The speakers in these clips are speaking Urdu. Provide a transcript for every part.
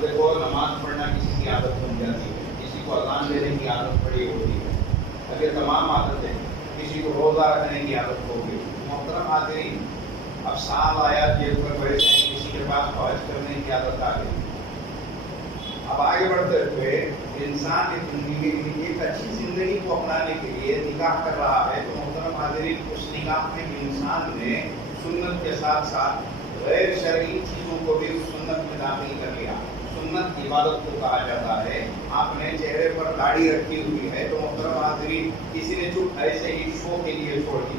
اب دیکھو نماز پڑھنا کسی کی عادت بن جاتی ہے، کسی کو اذان دینے کی عادت پڑی ہوتی ہے، اب یہ تمام عادتیں، کسی کو روزہ رکھنے کی عادت ہوگی۔ محترم حاضرین، اب سال آیا جیب پر پیسے ہیں، کسی کے پاس خرچ کرنے کی عادت آ گئی۔ اب آگے بڑھتے ہوئے انسان ایک اچھی زندگی کو اپنانے کے لیے نکاح کر رہا ہے، تو محترم حاضرین اس نکاح میں انسان نے سنت کے ساتھ ساتھ غیر شرعی چیزوں کو بھی اس سنت میں داخل کر لیا۔ سنت عبادت کو کہا جاتا ہے۔ آپ نے چہرے پر داڑھی رکھی ہوئی ہے تو محترم حاضرین کسی نے چپ ایسے ہی شو کے لیے چھوڑ دی،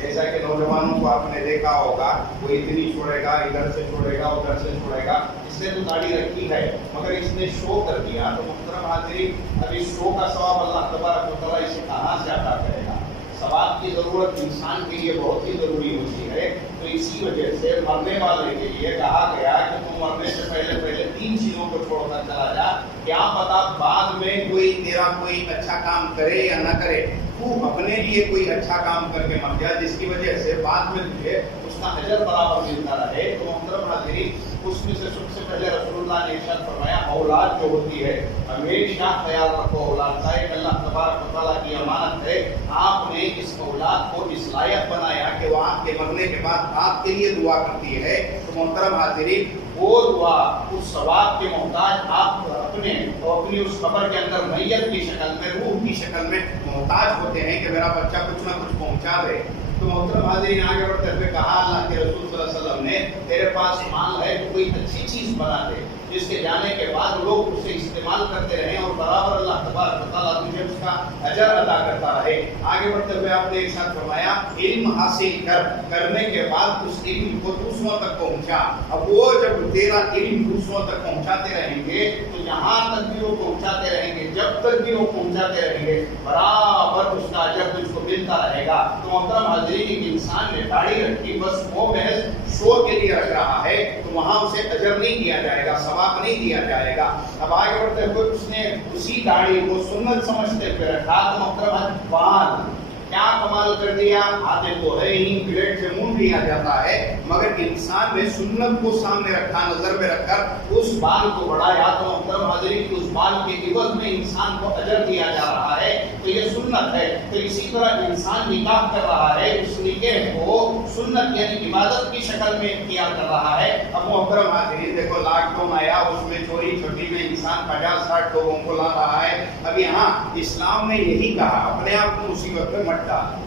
جیسا کہ نوجوانوں کو آپ نے دیکھا ہوگا، وہ اتنی چھوڑے گا، ادھر سے چھوڑے گا، ادھر سے چھوڑے گا، اس نے تو داڑھی رکھی ہے مگر اس نے شو کر دیا، تو محترم حاضرین اب اس شو کا ثواب اللہ تبارک و تعالیٰ اسے کہاں سے عطا کرے گا؟ ثواب کی ضرورت انسان کے لیے بہت ہی ضروری ہوتی ہے، تو اسی وجہ سے مرنے والے کے لیے کہا گیا کہ تم مرنے سے پہلے 3 چیزوں کو چھوڑ کر چلا جا، کیا پتا بعد میں کوئی تیرا کوئی اچھا کام کرے یا نہ کرے، تو اپنے لیے کوئی اچھا کام کر کے مر جا جس کی وجہ سے بعد میں تجھے اس کا اجر برابر ملتا رہے۔ تو محترم حاضرین اس میں سے سب سے پہلے رسول اللہ نے ارشاد فرمایا اولاد جو ہوتی ہے ہمیشہ خیال رکھو، اولاد کا ایک اللہ تبارک و تعالیٰ کی امانت ہے، آپ نے اس اولاد کو اس لائق بنایا کہ وہ آپ کے مرنے کے بعد آپ کے لیے دعا کرتی ہے۔ تو محترم حاضرین وہ دعا اس ثواب کے محتاج آپ اپنے اس قبر کے اندر میت کی شکل میں، روح کی شکل میں محتاج ہوتے ہیں کہ میرا بچہ کچھ نہ کچھ پہنچا دے۔ تو محترم حاضرین آگے بڑھتے ہوئے کہا اللہ کے رسول صلی اللہ علیہ وسلم نے تیرے پاس مال ہے تو کوئی اچھی چیز بنا دے جس کے جانے کے بعد لوگ اسے استعمال کرتے رہیں اور برابر اللہ تبارک و تعالیٰ تجھے اس کا اجر ادا کرتا رہے۔ آگے بڑھتے ہوئے آپ نے ارشاد فرمایا علم حاصل کرنے کے بعد اس علم کو دوسروں تک پہنچا۔ اب وہ جب تیرا علم دوسروں تک پہنچاتے رہیں گے تو جہاں تک بھی وہ پہنچاتے رہیں گے، جب تک بھی وہ پہنچاتے رہیں گے، برابر اس کا اجر تجھ کو ملتا رہے گا۔ تو محترم حاضرین ایک انسان نے داڑھی رکھی، بس وہ محض شو کے لیے رکھ رہا ہے تو وہاں اسے اجر نہیں دیا جائے گا، ثواب نہیں دیا جائے گا۔ اب آگے بڑھتے ہوئے اس نے اسی داڑھی کو سنت سمجھتے ہوئے رکھا، تو محترم بال کیا کمال کر دیا، آتے تو ہے ہی پلیٹ سے مون لیا جاتا ہے، مگر انسان نے سنت کو سامنے رکھا، نظر میں رکھ کر اس بال کو بڑھایا، تو محترم حاضرین اس بال کے عوض میں انسان کو اجر دیا جا رہا ہے، تو یہ سنت ہے۔ تو اسی طرح انسان نکاح کر رہا ہے، اس نکاح کو سنت یعنی عبادت کی شکل میں اختیار کر رہا ہے۔ اب محترم حاضرین دیکھو لاک ڈاؤن آیا، اس میں چوری چھوٹی میں انسان 50-60 لوگوں کو لا رہا ہے۔ اب یہاں اسلام نے یہی کہا اپنے آپ کو مصیبت میں مت ڈال،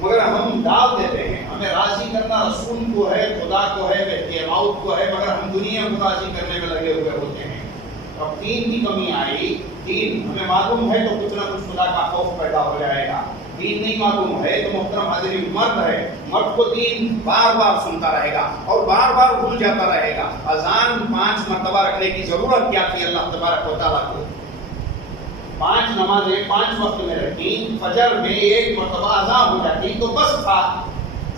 مگر ہم ڈال دیتے ہیں۔ ہمیں راضی کرنا رسول کو ہے، خدا کو ہے، مہدی موعود کو ہے، مگر ہم دنیا کو راضی کرنے میں لگے ہوئے ہوتے ہیں۔ اب دین کی کمی آئی، دین ہمیں معلوم ہے تو کچھ نہ کچھ خدا کا خوف پیدا ہو جائے گا، دین نہیں معلوم ہے تو محترم حاضرین مرد ہے، مرد کو دین بار بار سنتا رہے گا اور بار بار بھول جاتا رہے گا۔ اذان 5 مرتبہ رکھنے کی ضرورت کیا تھی اللہ تبارک و تعالیٰ کو؟ 5 نمازیں 5 وقت میں رکھی، فجر میں 1 مرتبہ اذان ہو جاتی تو بس تھا،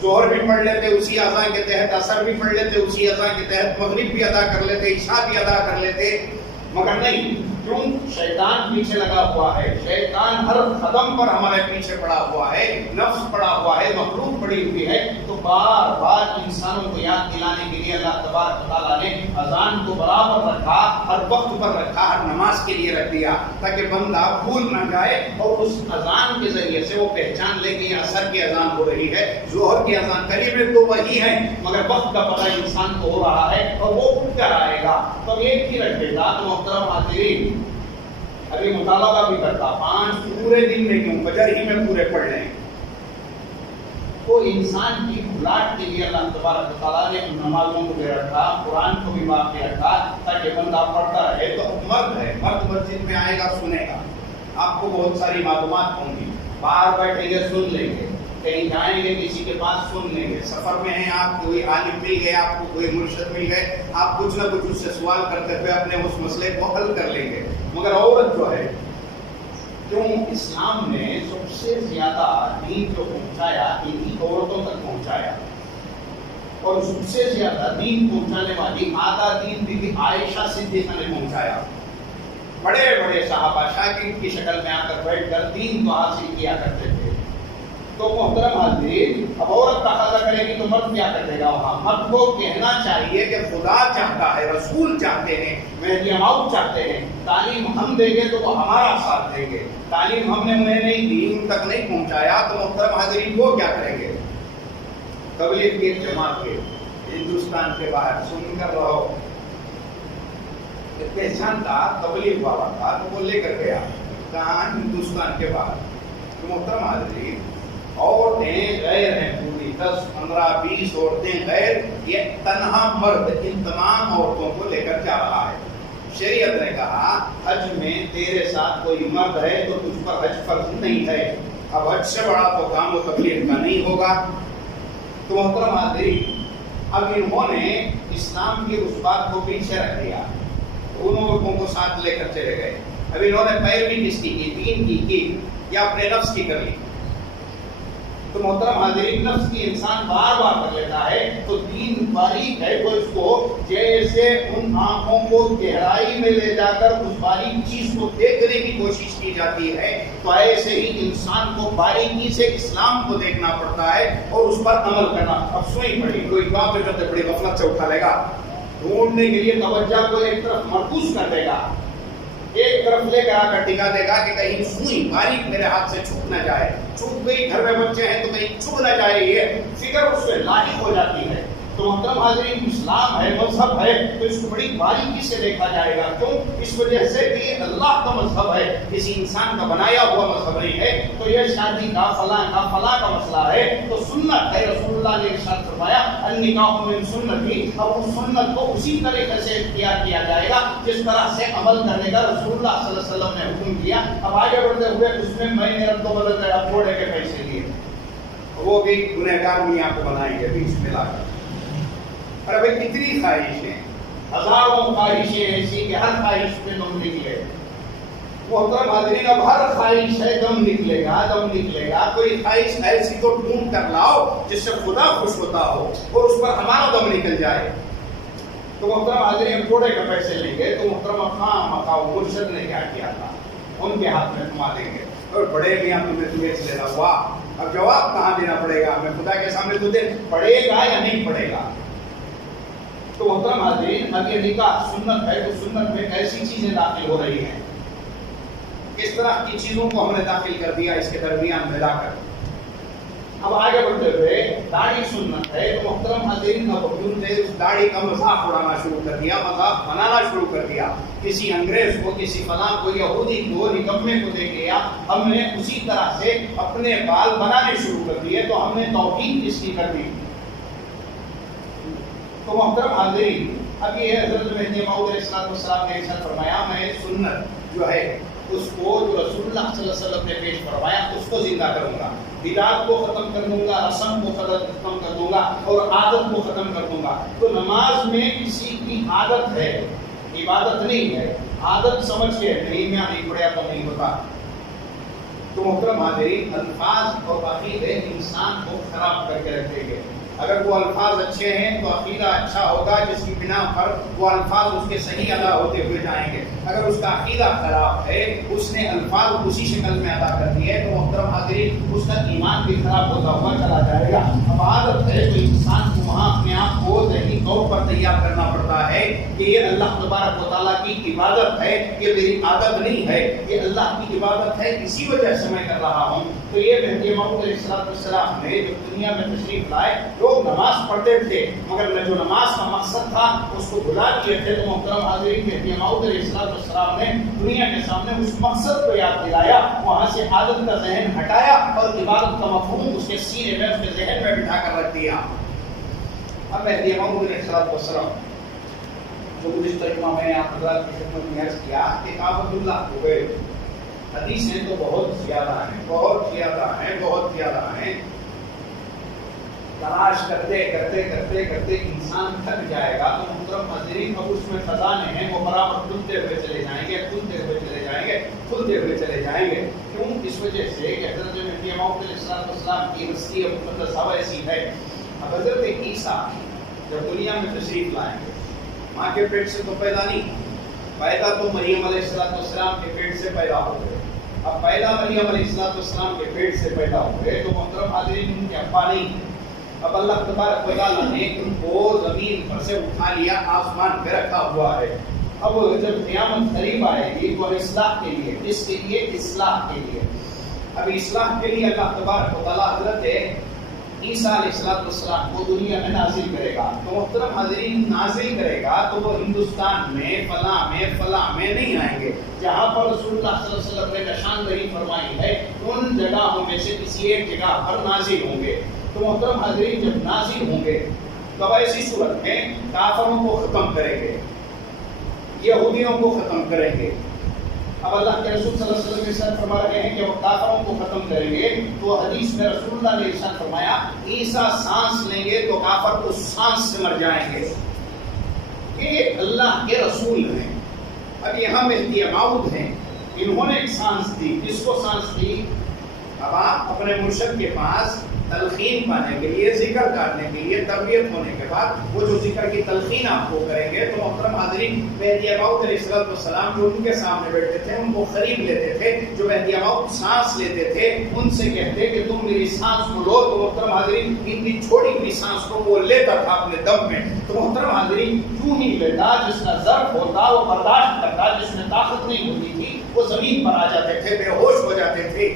ظہر بھی پڑھ لیتے اسی اذان کے تحت، عصر بھی پڑھ لیتے اسی اذان کے تحت، مغرب بھی ادا کر لیتے، عشاء بھی ادا کر لیتے، مگر نہیں، کیوں؟ شیطان پیچھے لگا ہوا ہے، شیطان ہر قدم پر ہمارے پیچھے پڑا ہوا ہے، نفس پڑا ہوا ہے، مخلوق پڑی ہوئی ہے، تو بار بار انسانوں کو یاد دلانے کے لیے اللہ تبارک و تعالیٰ نے اذان کو برابر رکھا، ہر وقت پر رکھا، ہر نماز کے لیے رکھ دیا تاکہ بندہ بھول نہ جائے اور اس اذان کے ذریعے سے وہ پہچان لے کہ یہ عصر کی اذان ہو رہی ہے، ظہر کی اذان، کلمے تو وہی ہے مگر وقت کا پتہ انسان کو ہو رہا ہے اور وہ اٹھ کر آئے گا تو ایک ہی رکھ دیتا۔ تو محترم حاضرین ابھی مطالبہ بھی کرتا 5 پورے دن میں کیوں، فجر ہی میں پورے پڑھ لیں، تو انسان کی بھلاٹ کے لیے اللہ تبارک و تعالیٰ نے نمازوں کو بھی رکھا، قرآن کو بھی باقی رکھا تاکہ بندہ پڑھتا رہے۔ تو مرد ہے، مرد مسجد میں آئے گا، سنے گا، آپ کو بہت ساری معلومات ہوں گی، باہر بیٹھیں گے سن لیں گے، کہیں جائیں گے کسی کے پاس سن لیں گے، سفر میں ہیں آپ کوئی عالم مل گئے، آپ کو کوئی مرشد مل گئے، آپ کچھ نہ کچھ اس سے سوال کرتے ہوئے اپنے اس مسئلے کو حل کر لیں گے۔ مگر عورت جو ہے، کیوں اسلام نے سب سے زیادہ دین جو پہنچایا انہی عورتوں تک پہنچایا، اور سب سے زیادہ دین پہنچانے والی آدھا دین بی بی عائشہ صدیقہ نے پہنچایا۔ بڑے بڑے صحابہ شاگرد کی شکل میں آ کر بیٹھ کر دین کو حاصل کیا کرتے تھے، تو محترم حاضرین، اب عورت تقاضا کرے گی تو مرد کیا کر دے گا؟ وہاں مرد کو کہنا چاہیے کہ خدا چاہتا ہے، رسول چاہتے ہیں، مہدی موعود چاہتے ہیں، تعلیم ہم دیں گے تو وہ ہمارا ساتھ دیں گے، تعلیم ہم نے انہیں نہیں دی، ان تک نہیں پہنچایا، تو محترم حاضرین وہ کیا کریں گے؟ تبلیغ کی ایک جماعت کے ہندوستان کے باہر سن کر رہو، پہچان تھا تبلیغ والا تھا، تو وہ لے کر گیا کہاں؟ ہندوستان کے باہر۔ تو محترم حاضرین، عورتیں غیر ہیں، پوری 10 15 20 عورتیں غیر، یہ تنہا مرد ان تمام عورتوں کو لے کر جا رہا ہے۔ شریعت نے کہا حج میں تیرے ساتھ کوئی مرد ہے تو تجھ پر حج فرض نہیں ہے، اب حج سے بڑا تو کام و تبلیغ کا نہیں ہوگا۔ تو محترم حاضرین، اب انہوں نے اسلام کی اس بات کو پیچھے رکھ دیا، انہوں لوگوں کو ساتھ لے کر چلے گئے۔ اب انہوں نے پیروی کس کی دین کی یا اپنے نفس کی کر لی؟ تو محترم حاضرین، نفس کی انسان بار بار کر لیتا ہے، تو دین باریک ہے تو اس کو جیسے ان آنکھوں کو گہرائی میں لے جا کر اس باریک چیز کو دیکھنے کی کوشش کی جاتی ہے، تو ایسے ہی انسان کو باریکی سے اسلام کو دیکھنا پڑتا ہے اور اس پر عمل کرنا۔ اب سوئی پڑی، کوئی کام پہ کرتے بڑی غفلت سے اٹھا لے گا، ڈھونڈنے کے لیے توجہ کو ایک طرف مرکوز کر دے گا، ایک طرف لے کر آ کر ٹکا دے گا کہ کہیں سوئی باریک میرے ہاتھ سے چھوٹ نہ جائے، چھوٹ گئی، گھر میں بچے ہیں تو کہیں چھوٹ نہ جائے، یہ فکر اس سے لاحق ہو جاتی ہے۔ تو محترم حاضرین، اسلام ہے، مذہب ہے، تو اس کو بڑی باریکی سے دیکھا جائے گا۔ کیوں؟ اس وجہ سے کہ یہ اللہ کا مذہب ہے، کسی انسان کا بنایا ہوا مذہب نہیں ہے۔ تو یہ شادی کا فلاں کا مسئلہ ہے تو سنت ہے، رسول اللہ نے ارشاد فرمایا النکاح من سنتی، اب اس سنت کو اسی طریقے سے اختیار کیا جائے گا جس طرح سے عمل کرنے کا رسول اللہ صلی اللہ علیہ وسلم نے حکم کیا۔ اب آگے بڑھتے ہوئے اس میں نے رد و بدل کر گھوڑے کے پیسے لیے، وہ بھی گنہگار میاں کو بنائیں گے بیچ میں لا کر۔ اور بھائی کتنی خواہشیں، ہزاروں خواہشیں ایسی کہ ہر خواہش پہ دم نکلے۔ محترم حاضرین، اب ہر خواہش ہے دم نکلے گا، کوئی خواہش ایسی تو ڈھونڈ کر لاؤ جس سے خدا خوش ہوتا ہو اور اس پر ہمارا دم نکل جائے۔ تو محترم حاضرین، گھوڑے کے پیسے لیں گے تو محترم خان مکاؤ مرشد نے کیا کیا تھا، ان کے ہاتھ میں تھما دیں گے، اور بڑے میاں تمہیں لینا ہوا، اب جواب کہاں دینا پڑے گا ہمیں خدا کے سامنے؟ تو دین پڑے گا یا نہیں پڑے گا؟ تو محترم حاضرین، اب یہ نکاح سنت ہے تو سنت میں ایسی چیزیں داخل ہو رہی ہیں، کس طرح کی چیزوں کو ہم نے داخل کر دیا اس کے درمیان ملا کر۔ اب آگے بڑھتے ہوئے داڑھی سنت ہے تو محترم حاضرین، اب حضور نے اس داڑھی کا مذاق اڑانا شروع کر دیا، مذاق بنانا شروع کر دیا، کسی انگریز کو، کسی فلاں کو، یہودی کو، نکمے کو دیکھ لیا، ہم نے اسی طرح سے اپنے بال بنانے شروع کر دیے، تو ہم نے توہین کس کی کر دی؟ تو محترم حاضرین، اب یہ حضرت مہدی موعود علیہ السلام نے ارشاد فرمایا میں سنت جو ہے اس کو جو رسول اللہ صلی اللہ علیہ وسلم نے پیش فرمایا اس کو زندہ کروں گا، بدعات کو ختم کر دوں گا، رسم کو ختم کر دوں گا اور عادت کو ختم کر دوں گا۔ تو نماز میں کسی کی عادت ہے، عبادت نہیں ہے، عادت سمجھ کے نہیں میں نہیں پڑھیا تو نہیں ہوتا۔ تو محترم حاضرین، الفاظ اور عقیدے انسان کو خراب کر کے رکھیں گے۔ اگر وہ الفاظ اچھے ہیں تو عقیدہ اچھا ہوگا، جس کی بنا پر وہ الفاظ اس کے صحیح ادا ہوتے ہوئے جائیں گے۔ اگر اس کا عقیدہ خراب ہے، اس نے الفاظ اسی شکل میں ادا کر دیے، تو محترم حاضرین اس کا ایمان بھی خراب ہوتا ہوا چلا جائے گا۔ اب عادت ہے تو انسان کو وہاں اپنے آپ کو ذہنی طور پر تیار کرنا پڑتا ہے کہ یہ اللہ تبارک و تعالیٰ کی عبادت ہے، یہ میری عادت نہیں ہے، یہ اللہ کی عبادت ہے، اسی وجہ سے میں کر رہا ہوں۔ تو یہ مہدی موعود علیہ السلام نے جو دنیا میں تشریف لائے، لوگ نماز پڑھتے تھے مگر جو نماز کا مقصد تھا اس کو بھلا دیے تھے۔ تو محترم حاضرین، مہدی موعود علیہ السلام نے دنیا کے سامنے اس مقصد کو یاد دلایا، وہاں سے عادت کا ذہن ہٹایا اور عبادت کا مفہوم اس کے سینے میں، اس کے ذہن میں بٹھا کر رکھ دیا۔ اب مہدی موعود علیہ السلام جو گزشتہ جمعہ میں آپ حضرات کی خدمت میں عرض کیا کہ کعبۃ اللہ ہو گئے، حدیثیں تو بہت زیادہ ہیں، تلاش کرتے انسان تھک جائے گا۔ تو محترم حاضرین، اب اس میں خزانے ہیں وہ برابر کھلتے ہوئے چلے جائیں گے۔ کیوں؟ اس وجہ سے کہ حضرت مہدی موعود علیہ السلام کی ہستی مقدسہ ایسی ہے۔ اب حضرت عیسیٰ جب دنیا میں تشریف لائیں گے، ماں کے پیٹ سے تو پیدا نہیں، پیدا تو مریم علیہ السلام کے پیٹ سے پیدا ہو گئے۔ اب پہلا مریم علیہ السلام کے پیٹ سے پیدا ہوئے تو محترم حاضرین ان کے ابا نہیں، اب اللہ تبارک و تعالیٰ نے ان کو زمین پر سے اٹھا لیا، آسمان پہ رکھا ہوا ہے۔ اب جب قیامت قریب آئے گی تو اصلاح کے لیے، اس کے لیے اصلاح کے لیے، اب اصلاح کے لیے اللہ تبارک و تعالیٰ حضرت عیسیٰ علیہ السلام کو دنیا میں نازل کرے گا۔ تو محترم حاضرین نازل کرے گا تو وہ ہندوستان میں فلاں میں نہیں آئیں گے، جہاں پر رسول اللہ صلی اللہ علیہ وسلم نے نشاندہی فرمائی ہے ان جگہوں میں سے کسی ایک جگہ پر نازل ہوں گے۔ تو محترم حاضرین جب نازل ہوں گے تو ایسی صورت میں کافروں کو ختم کریں گے، یہودیوں کو ختم کریں گے۔ اب اللہ کے رسول صلی اللہ علیہ وسلم ارشاد فرما رہے ہیں کہ وہ کافروں کو ختم کریں گے، تو حدیث میں رسول اللہ نے ارشاد فرمایا عیسیٰ سانس لیں گے تو کافر تو سانس سے مر جائیں گے۔ یہ اللہ کے رسول ہیں۔ اب یہاں مہدی موعود ہیں، انہوں نے ایک سانس دی، کس کو سانس دی؟ اب آپ اپنے مرشد کے پاس تلقین پانے کے لیے، ذکر کرنے کے لیے، تربیت ہونے کے بعد وہ جو ذکر کی تلقین آپ کو کریں گے تو محترم حاضرین مہدی موعود علیہ السلام جو ان کے سامنے بیٹھتے تھے ان کو قریب لیتے تھے، جو مہدی موعود سانس لیتے تھے ان سے کہتے کہ تم میری سانس کو لو، تو محترم حاضرین ان کی چھوڑی ہوئی سانس کو وہ لیتا تھا اپنے دم میں۔ تو محترم حاضرین کیوں نہیں لیتا؟ جس کا ضرب ہوتا وہ برداشت کرتا، جس میں طاقت نہیں ہوتی تھی وہ زمین پر آ جاتے تھے، بے ہوش ہو جاتے تھے۔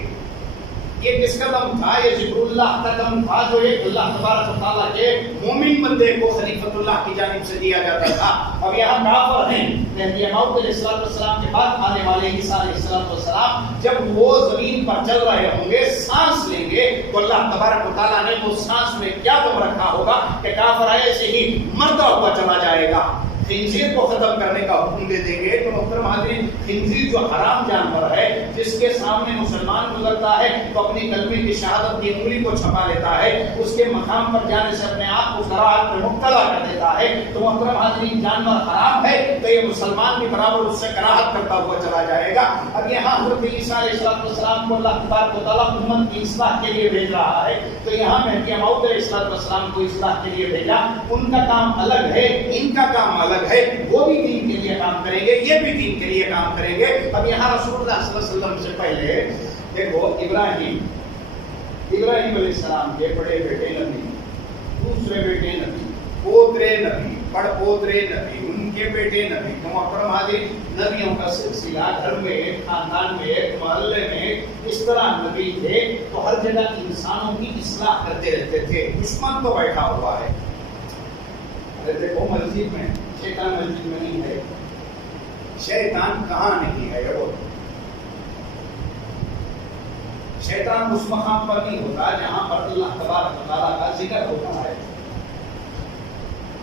یہ کس کا دم تھا؟ یہ ذکر اللہ کا دم تھا، جو ایک اللہ تبارک و تعالیٰ کے مومن بندے کو خلیفۃ اللہ کی جانب سے دیا جاتا تھا۔ اب یہاں کافر ہیں، مہدی موعود علیہ السلام کے بعد آنے والے عیسیٰ علیہ السلام جب وہ زمین پر چل رہے ہوں گے، سانس لیں گے، تو اللہ تبارک و تعالیٰ نے وہ سانس میں کیا دم رکھا ہوگا کہ کافر ایسے ہی مرتا ہوا چلا جائے گا۔ خنزیر کو ختم کرنے کا حکم دے دیں گے۔ تو محترم حاضرین خنزیر جو حرام جانور ہے، جس کے سامنے مسلمان گزرتا ہے تو اپنی کلمے کی شہادت کی انگلی کو چھپا لیتا ہے، اس کے مقام پر جانے سے اپنے آپ کو کراہت میں مبتلا کر دیتا ہے، تو محترم حاضرین جانور حرام ہے تو یہ مسلمان بھی برابر اس سے کراہت کرتا ہوا چلا جائے گا۔ اب یہاں حضرت عیسیٰ علیہ السلام کو اللہ تبارک و تعالیٰ امت کی اصلاح کے لیے بھیج رہا ہے، تو یہاں مہدی موعود علیہ السلام کو اصلاح کے لیے بھیجا۔ ان کا کام الگ ہے، ان کا کام الگ ہے، وہ بھی دین کے لیے کام کریں گے، یہ بھی دین کے لیے کام کریں گے۔ اب یہاں رسول اللہ صلی اللہ علیہ وسلم سے پہلے دیکھو ابراہیم علیہ السلام کے بڑے بیٹے نبی، دوسرے بیٹے نبی، پوترے نبی، بڑ پوترے نبی، ان کے بیٹے نبی، تو محترم حاضرین نبیوں کا سلسلہ گھر میں، خاندان میں، محلے میں اس طرح نبی تھے تو ہر جگہ انسانوں کی اصلاح کرتے رہتے تھے۔ دشمن تو بیٹھا ہوا ہے، دیکھو مسجد میں شیطان مسجد میں نہیں ہے، شیطان کہاں نہیں ہے؟ شیطان اس مقام پر نہیں ہوتا جہاں پر اللہ تبارک و تعالیٰ کا ذکر ہوتا ہے۔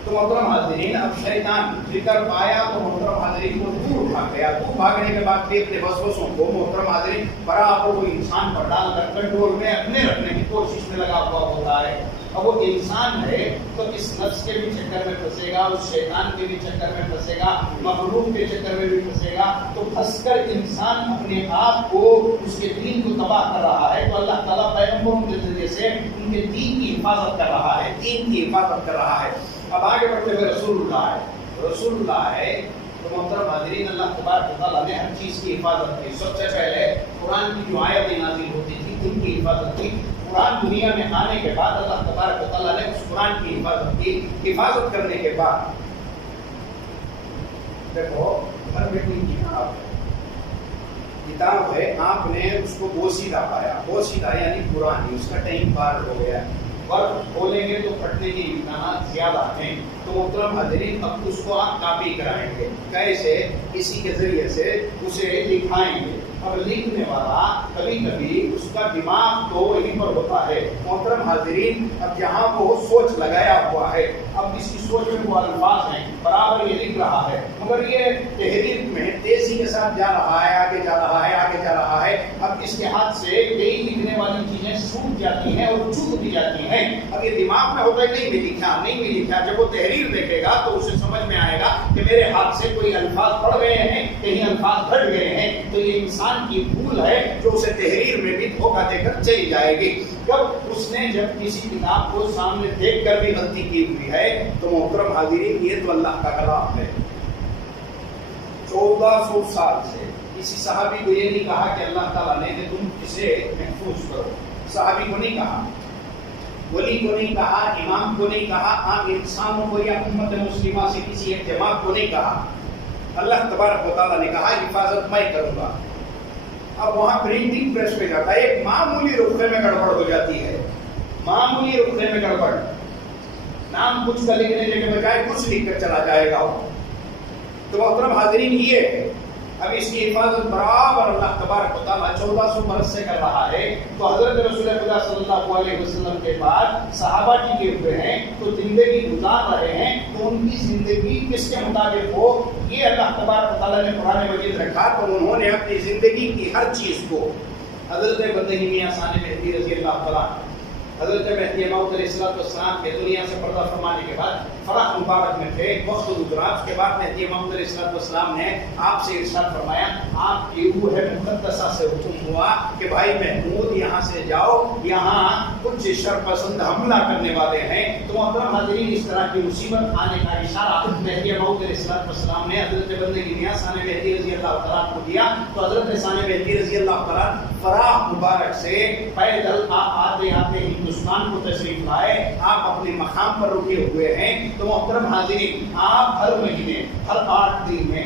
تو محترم حاضرین اب شیطان ذکر پایا تو محترم حاضرین کو دور بھاگ گیا۔ دور بھاگنے کے بعد اپنے وسوسوں کو محترم حاضرین برابر وہ انسان پر ڈال کر کنٹرول میں اپنے رکھنے کی کوشش میں لگا ہوا ہوتا ہے۔ اب وہ انسان ہے تو اس نفس کے بھی چکر میں پھنسے گا، اس شیطان کے بھی چکر میں پھنسے گا، مخلوق کے چکر میں بھی پھنسے گا، تو پھنس کر انسان اپنے آپ کو، اس کے دین کو تباہ کر رہا ہے۔ تو اللہ تعالیٰ پیغمبروں کے ذریعے سے ان کے دین کی حفاظت کر رہا ہے، دین کی حفاظت کر رہا ہے۔ اب آگے بڑھتے ہوئے رسول اللہ ہے تو محترم حاضرین اللہ تبارک و تعالیٰ نے ہر چیز کی حفاظت کی۔ سب سے پہلے قرآن کی جو آیتیں نازل ہوتی تھی ان کی حفاظت کی۔ قرآن دنیا میں آنے کے بعد اللہ تبارک و تعالیٰ نے اس قرآن کی حفاظت کی۔ حفاظت کرنے کے بعد دیکھو گھر میں کوئی کتاب ہے، آپ نے اس کو بوسیدہ پایا، بوسیدہ یعنی پرانی، اس کا ٹائم پار ہو گیا، ورق کھولیں گے تو پھٹنے کے امکانات زیادہ ہیں۔ تو محترم حاضرین اب اس کو آپ کاپی کرائیں گے، کیسے؟ کسی کے ذریعے سے اسے لکھائیں گے۔ اب لکھنے والا کبھی کبھی اس کا دماغ تو وہیں پر ہوتا ہے محترم حاضرین، اب جہاں وہ سوچ لگایا ہوا ہے، اب اس کی سوچ میں وہ الفاظ ہیں، برابر یہ لکھ رہا ہے، مگر یہ تحریر میں تیزی کے ساتھ جا رہا ہے، آگے جا رہا ہے، آگے جا رہا ہے۔ اب اس کے ہاتھ سے کئی لکھنے والی چیزیں چھوٹ جاتی ہیں اور چوک بھی جاتی ہیں۔ اب یہ دماغ میں ہوتا ہے نہیں بھی لکھا، جب وہ تحریر دیکھے گا تو اسے سمجھ میں آئے گا کہ میرے ہاتھ سے کوئی الفاظ پڑ گئے ہیں، کہیں الفاظ گھٹ گئے ہیں، تو یہ انسان کی بھول ہے جو اسے تحریر میں بھی دھوکہ دے کر چلی جائے گی۔ جب اس نے کسی کتاب کو سامنے دیکھ کر بھی غلطی کی ہوئی ہے تو محترم حاضرین یہ تو اللہ کا کلام ہے۔ 1400 سال سے کسی صحابی کو یہ نہیں کہا کہ اللہ تعالیٰ نے کہ تم اسے محفوظ کرو، صحابی کو نہیں کہا، ولی کو نہیں کہا، امام کو نہیں کہا، عام انسانوں کو یا امت مسلمہ سے کسی ایک جماعت کو نہیں کہا، اللہ تبارک و تعالیٰ نے کہا حفاظت میں کروں گا۔ اب وہاں پرنٹنگ پریس پہ جاتا ہے، ایک معمولی رخے میں گڑبڑ ہو جاتی ہے، معمولی رخے میں گڑبڑ، نام کچھ کا لکھنے کے بجائے کچھ لکھ کر چلا جائے گا۔ تو محترم حاضرین، یہ ہے اب اس کی حفاظت برابر اللہ تبارک و تعالیٰ 1400 برس سے کر رہا ہے۔ تو حضرت رسول خدا صلی اللہ علیہ وسلم کے بعد صحابہ ٹکے ہوئے ہیں، تو زندگی گزار رہے ہیں، تو ان کی زندگی کس کے مطابق ہو، یہ اللہ تبارک و تعالیٰ نے قرآن مجید رکھا۔ تو انہوں نے اپنی زندگی کی ہر چیز کو حضرت بندگی میاں ثانی مہدی رضی اللہ تعالیٰ، حضرت مہدی موعود علیہ السلام کے دنیا سے پردہ فرمانے کے بعد فرح مبارک میں تھے، وقت گزرا، اس کے بعد مہدی موعود علیہ السلام نے آپ سے ارشاد فرمایا، آپ کی روح مقدسہ سے حکم ہوا کہ بھائی محمود یہاں سے جاؤ، یہاں کچھ شر پسند حملہ کرنے والے ہیں۔ تو محترم حاضرین، اس طرح کی مصیبت آنے کا اشارہ مہدی موعود علیہ السلام نے حضرت بندگی میاں ثانی مہدی رضی اللہ تعالیٰ کو دیا۔ تو حضرت ثانی مہدی رضی اللہ تعالیٰ فرح مبارک سے پیدل آتے آتے ہندوستان کو تشریف لائے، آپ اپنے مقام پر رکے ہوئے ہیں۔ تو محترم حاضرین، آپ ہر مہینے، ہر 8 دن میں،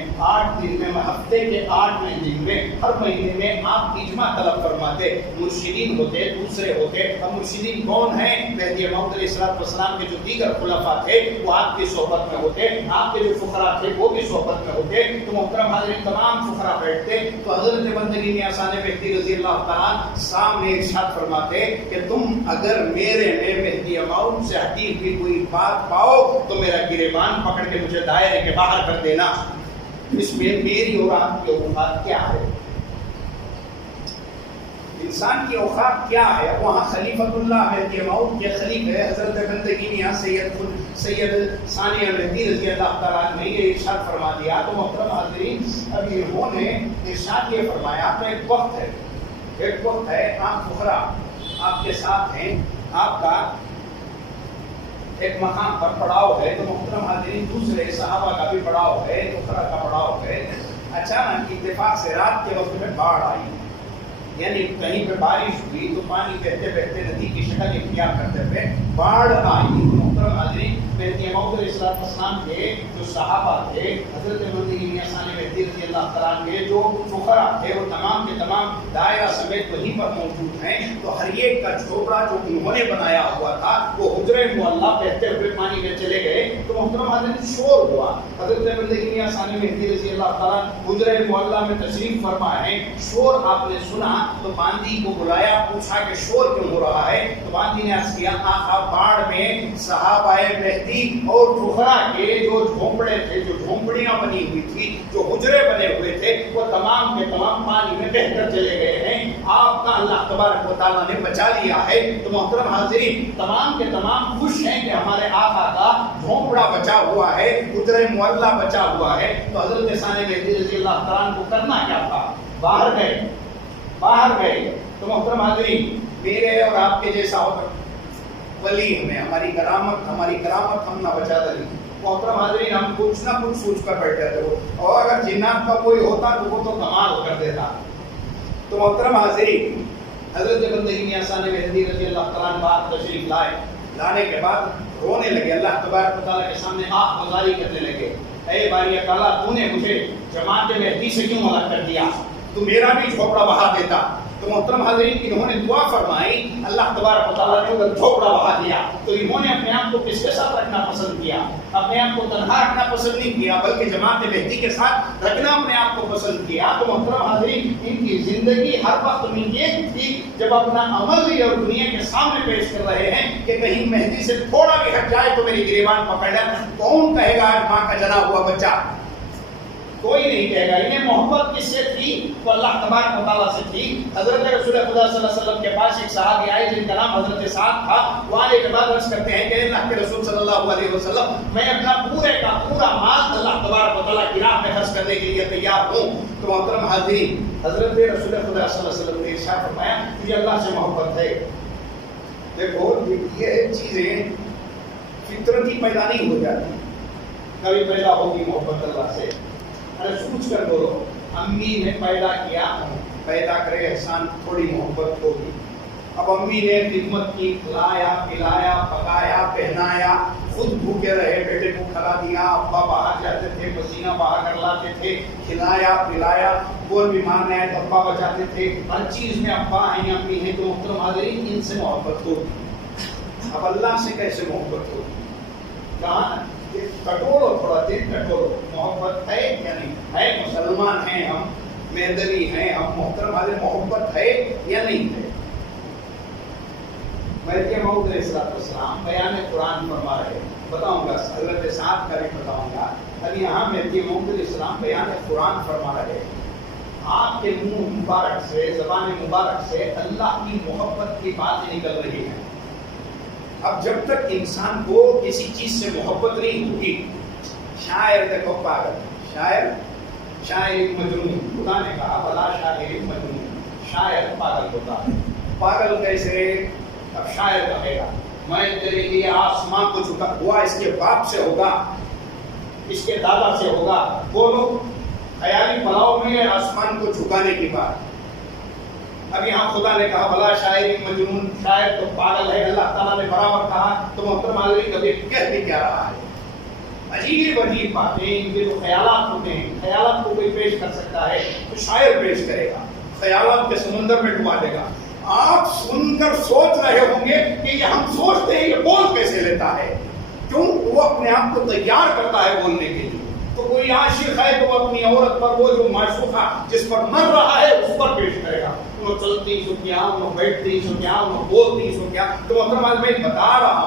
ہفتے کے 8ویں دن میں، ہر مہینے میں آپ اجماع طلب فرماتے، مرشدین ہوتے، دوسرے ہوتے۔ اب مرشدین کون ہیں؟ مہدی موعود علیہ السلام کے جو دیگر خلفاء تھے وہ آپ کی صحبت میں ہوتے، آپ کے جو فقراء تھے وہ بھی صحبت میں ہوتے۔ تو محترم حاضرین، تمام فقراء بیٹھتے، تو حضرت بندگی میاں ثانی مہدی رضی اللہ تعالیٰ سامنے ارشاد فرماتے کہ تم اگر میرے میں مہدی موعود سے ہٹی ہوئی کوئی بات پاؤ تو میرا گریبان پکڑ کے مجھے دائرے کے باہر کر دینا۔ اس میں میری اور آپ کی اوقات کیا ہے؟ انسان کی اوقات کیا ہے؟ وہاں خلیفۃ اللہ مہدی موعود کے خلیفہ حضرت بندگی میاں سید ثانی مہدی رضی اللہ تعالیٰ نے یہ ارشاد فرما دیا۔ تو محترم حاضرین، اب انہوں نے ارشاد یہ فرمایا، تو ایک وقت ہے، آپ فقراء آپ کے ساتھ ہیں، آپ کا ایک مقام پر پڑاؤ ہے۔ تو محترم حاضرین، دوسرے صحابہ کا بھی پڑاؤ ہے، فقراء کا پڑاؤ ہے۔ اچانک اتفاق سے رات کے وقت میں باڑھ آئی، یعنی کہیں پہ بارش ہوئی تو پانی بہتے بہتے ندی کی شکل اختیار کرتے ہوئے باڑھ آئی۔ محترم حاضرین، مہدی موعود علیہ السلام کے جو صحابہ تھے، حضرت بندگی میاں ثانی مہدی رضی اللہ تعالیٰ کے جو فقراء تھے، وہ تمام کے تمام دائرہ سمیت وہیں پر موجود ہیں۔ تو ہر ایک کا جھوپڑا جو انہوں نے بنایا ہوا تھا وہ حجرہ معلّہ بہتے ہوئے پانی میں چلے گئے۔ تو محترم حاضرین، شور ہوا، حضرت بندگی میاں ثانی مہدی رضی اللہ تعالیٰ حجرہ معلّہ میں تشریف فرما ہیں، شور آپ نے سنا تو باندی کو بلایا، پوچھا کہ شور کیوں ہو رہا ہے؟ تو باندی نے عرض کیا، آقا باڑھ میں صحابہ مہدی اور فقراء کے جو جھونپڑے تھے، جو جھونپڑیاں بنی ہوئی تھی، جو حجرے بنے ہوئے تھے، وہ تمام کے تمام پانی میں بہہ کر چلے گئے ہیں، آپ کا اللہ تبارک و تعالیٰ نے بچا لیا ہے۔ تو محترم حاضرین، تمام کے تمام خوش ہیں کہ ہمارے آقا کا جھونپڑا بچا ہوا ہے، حجرہ معلّہ بچا ہوا ہے۔ تو حضرت ثانی مہدی رضی اللہ تعالیٰ کو کرنا کیا تھا؟ باہر گئے۔ تو محترم حاضرین، میرے اور آپ کے جیسا ولی ہمیں ہماری کرامت ہم نہ بچا دلی۔ محترم حاضرین، ہم کچھ نہ کچھ سوچ کر بیٹھے تھے، اور اگر جنات کا کوئی ہوتا تو وہ تو کمال کر دیتا۔ تو محترم حاضرین، حضرت بندگی میاں ثانی مہدی رضی اللہ تعالیٰ بات تشریف لانے کے بعد رونے لگے، اللہ تبارک و تعالیٰ کے سامنے آہ گزاری کرنے لگے، اے باری تعالیٰ، تو نے مجھے جماعت مہدی سے کیوں الگ کر دیا؟ تو میرا بھی جھوپڑا بہا دیتا۔ تو محترم حاضرین، انہوں نے دعا فرمائی، اللہ تبارک و تعالیٰ نے اگر جھوپڑا بہا دیا تو انہوں نے اپنے آپ کو کس کے ساتھ رکھنا پسند کیا؟ اپنے آپ کو تنہا رکھنا پسند نہیں کیا، بلکہ جماعت مہدی کے ساتھ رکھنا اپنے آپ کو پسند کیا۔ تو محترم حاضرین، ان کی زندگی ہر وقت میں یہ تھی، جب اپنا عمل اور دنیا کے سامنے پیش کر رہے ہیں کہ کہیں مہدی سے تھوڑا بھی ہٹ جائے تو میری گریبان پکڑ لے۔ کون کہے گا آج ماں کا جنا ہوا بچہ؟ کوئی نہیں کہے گا۔ انہیں محبت کس سے تھی؟ تو اللہ تبارک و تعالیٰ سے تھی۔ حضرت رسول خدا صلی اللہ علیہ وسلم کے پاس ایک صحابی آئے جن کا نام حضرت سعد تھا۔ وہ آنے کے بعد عرض کرتے ہیں کہ اللہ کے رسول صلی اللہ علیہ وسلم، میں اپنا پورے کا پورا مال اللہ تبارک و تعالیٰ کی راہ میں خرچ کرنے کے لیے تیار ہوں۔ تو محترم حاضرین، حضرت رسول خدا صلی اللہ علیہ وسلم نے ارشاد فرمایا، مجھے اللہ سے محبت ہے۔ دیکھو، یہ چیزیں فطرتی پیدا نہیں ہو جاتی، کبھی پیدا ہوگی محبت اللہ سے۔ ارے سوچ کر بولو، امی نے پیدا کیا، پیدا کرے احسان تھوڑی محبت ہوگی. اب امی نے خدمت کی، کھلایا پلایا پکایا پہنایا، خود بھوکے رہے، بیٹے کو کھلا دیا، ابا باہر جاتے تھے پسینہ بہا کر لاتے تھے، کھلایا پلایا، کوئی بیمار نہیں آئے تو ابا بچاتے تھے، ہر چیز میں ابا ہیں امی ہیں. تو محترم حاضرین ان سے محبت ہوگی. اب اللہ سے کیسے محبت ہوگی؟ کہاں کٹورو، تھوڑا دل کٹورو. محبت ہے یا نہیں ہے؟ مسلمان ہیں ہم، مہدوی ہیں ہم، محترم حاضرین محبت ہے یا نہیں ہے؟ مہدی موعود علیہ السلام بیان قرآن فرما رہے ہیں، بتاؤں گا حضرت سعد کا بھی بتاؤں گا. اب یہاں مہدی موعود علیہ السلام بیان قرآن فرما رہے ہیں. آپ کے منہ مبارک سے، زبان مبارک سے اللہ کی محبت کی باتیں نکل رہی ہیں. اب جب تک انسان کو کسی چیز سے محبت نہیں ہوگی، شاعر دیکھو پاگل، شاعر مجنون، خدا نے کہا بلا شاعر مجنون، شاعر پاگل ہوتا ہے. پاگل کیسے؟ اب شاعر کہے گا میں تیرے لیے آسمان کو جھکا، ہوا اس کے باپ سے ہوگا، اس کے دادا سے ہوگا. بولو خیالی پلاؤ میں آسمان کو جھکانے کی بات. اب یہاں خدا نے کہا بلا شاعر مجنون، شاعر تو پاگل ہے. اللہ تعالیٰ نے برابر کہا. تو محترم حاضرین کبھی کہہ بھی کیا رہا ہے؟ عجیب عجیب باتیں، ان کے جو خیالات ہوتے ہیں، خیالات کو کوئی پیش کر سکتا ہے تو شاعر پیش کرے گا، خیالات کے سمندر میں ڈبا دے گا. آپ سن کر سوچ رہے ہوں گے کہ یہ ہم سوچتے ہیں یہ بول کیسے لیتا ہے، کیوں؟ وہ اپنے آپ کو تیار کرتا ہے بولنے کے لیے. تو کوئی عاشق ہے تو وہ اپنی عورت پر، وہ جو معشوقہ جس پر مر رہا ہے اس پر پیش کرے گا. وہ چلتی سو کیا، وہ بیٹھتی سو کیا، وہ بولتی سو کیا. تو محترم میں بتا رہا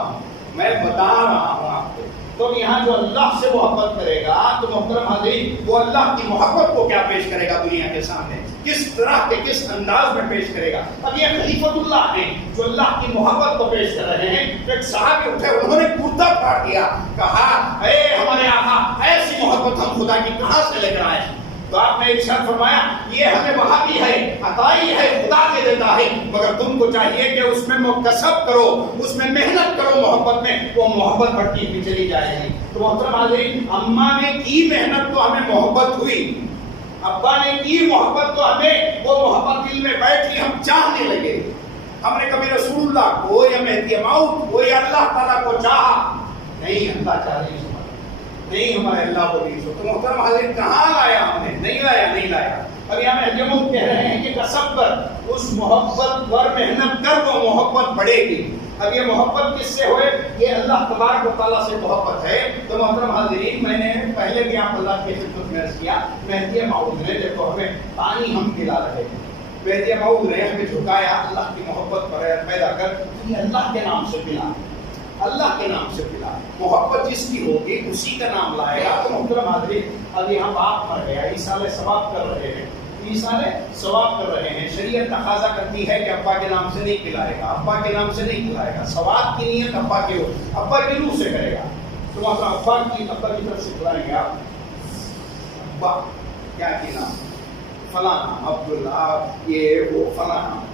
ہوں آپ کو. تو یہاں جو اللہ سے محبت کرے گا تو محترم حاضرین وہ اللہ کی محبت کو کیا پیش کرے گا دنیا کے سامنے، کس طرح کے کس انداز میں پیش کرے گا. اب یہ خلیفۃ اللہ ہیں جو اللہ کی محبت کو پیش کر رہے ہیں. ایک صحابی اٹھے، انہوں نے کرتا پھاڑ دیا، کہا اے ہمارے آقا ایسی محبت ہم خدا کی کہاں سے لے کر آئے ہیں؟ تو آپ نے ارشاد فرمایا یہ ہمیں وہابی ہے، عطائی ہے، خدا کے دیتا ہے، مگر تم کو چاہیے کہ اس میں کسب کرو، اس میں محنت کرو، محبت میں وہ محبت بڑھتی ہوئی چلی جائے گی. تو محترم حاضرین اماں نے کی محنت تو ہمیں محبت ہوئی، ابا نے کی محبت تو ہمیں وہ محبت دل میں بیٹھی، ہم چاہنے لگے. ہم نے کبھی رسول اللہ کو یا مہدی موعود کو یا اللہ تعالیٰ کو چاہا نہیں. اللہ چاہ رہی نہیں، ہمارے اللہ کو نہیں. تو محترم حاضرین کہاں لایا ہم نے؟ نہیں لایا. اب یہاں مہدی موعود کہہ رہے ہیں کہ کسب کر، اس محبت پر محنت کر، وہ محبت بڑھے گی. اب یہ محبت کس سے ہوئے؟ یہ اللہ تبارک و تعالیٰ سے محبت ہے. تو محترم حاضرین میں نے پہلے بھی آپ اللہ کی خدمت میں عرض کیا، مہدی موعود نے دیکھو ہمیں پانی ہم پلا رہے ہیں، مہدی موعود نے ہمیں جھکایا اللہ کی محبت پیدا کر، یہ اللہ کے نام سے پلا، اللہ کے نام سے پلا. محبت جس کی ہوگی اسی کا نام لائے گا. تو محترم حاضرین اب یہاں باپ مر گیا، عیسیٰ ثواب کر رہے ہیں، ثواب کر رہے ہیں. شریعت تقاضا کرتی ہے کہ ابا کے نام سے نہیں کھلائے گا، ابا کے نام سے نہیں کھلائے گا. ثواب کی نیت ابا کی روح سے کرے گا. تو مطلب ابا کی طرف سے کھلائیں گے آپ. ابا کیا کی نام؟ فلاں نام، عبداللہ، یہ وہ فلاں نام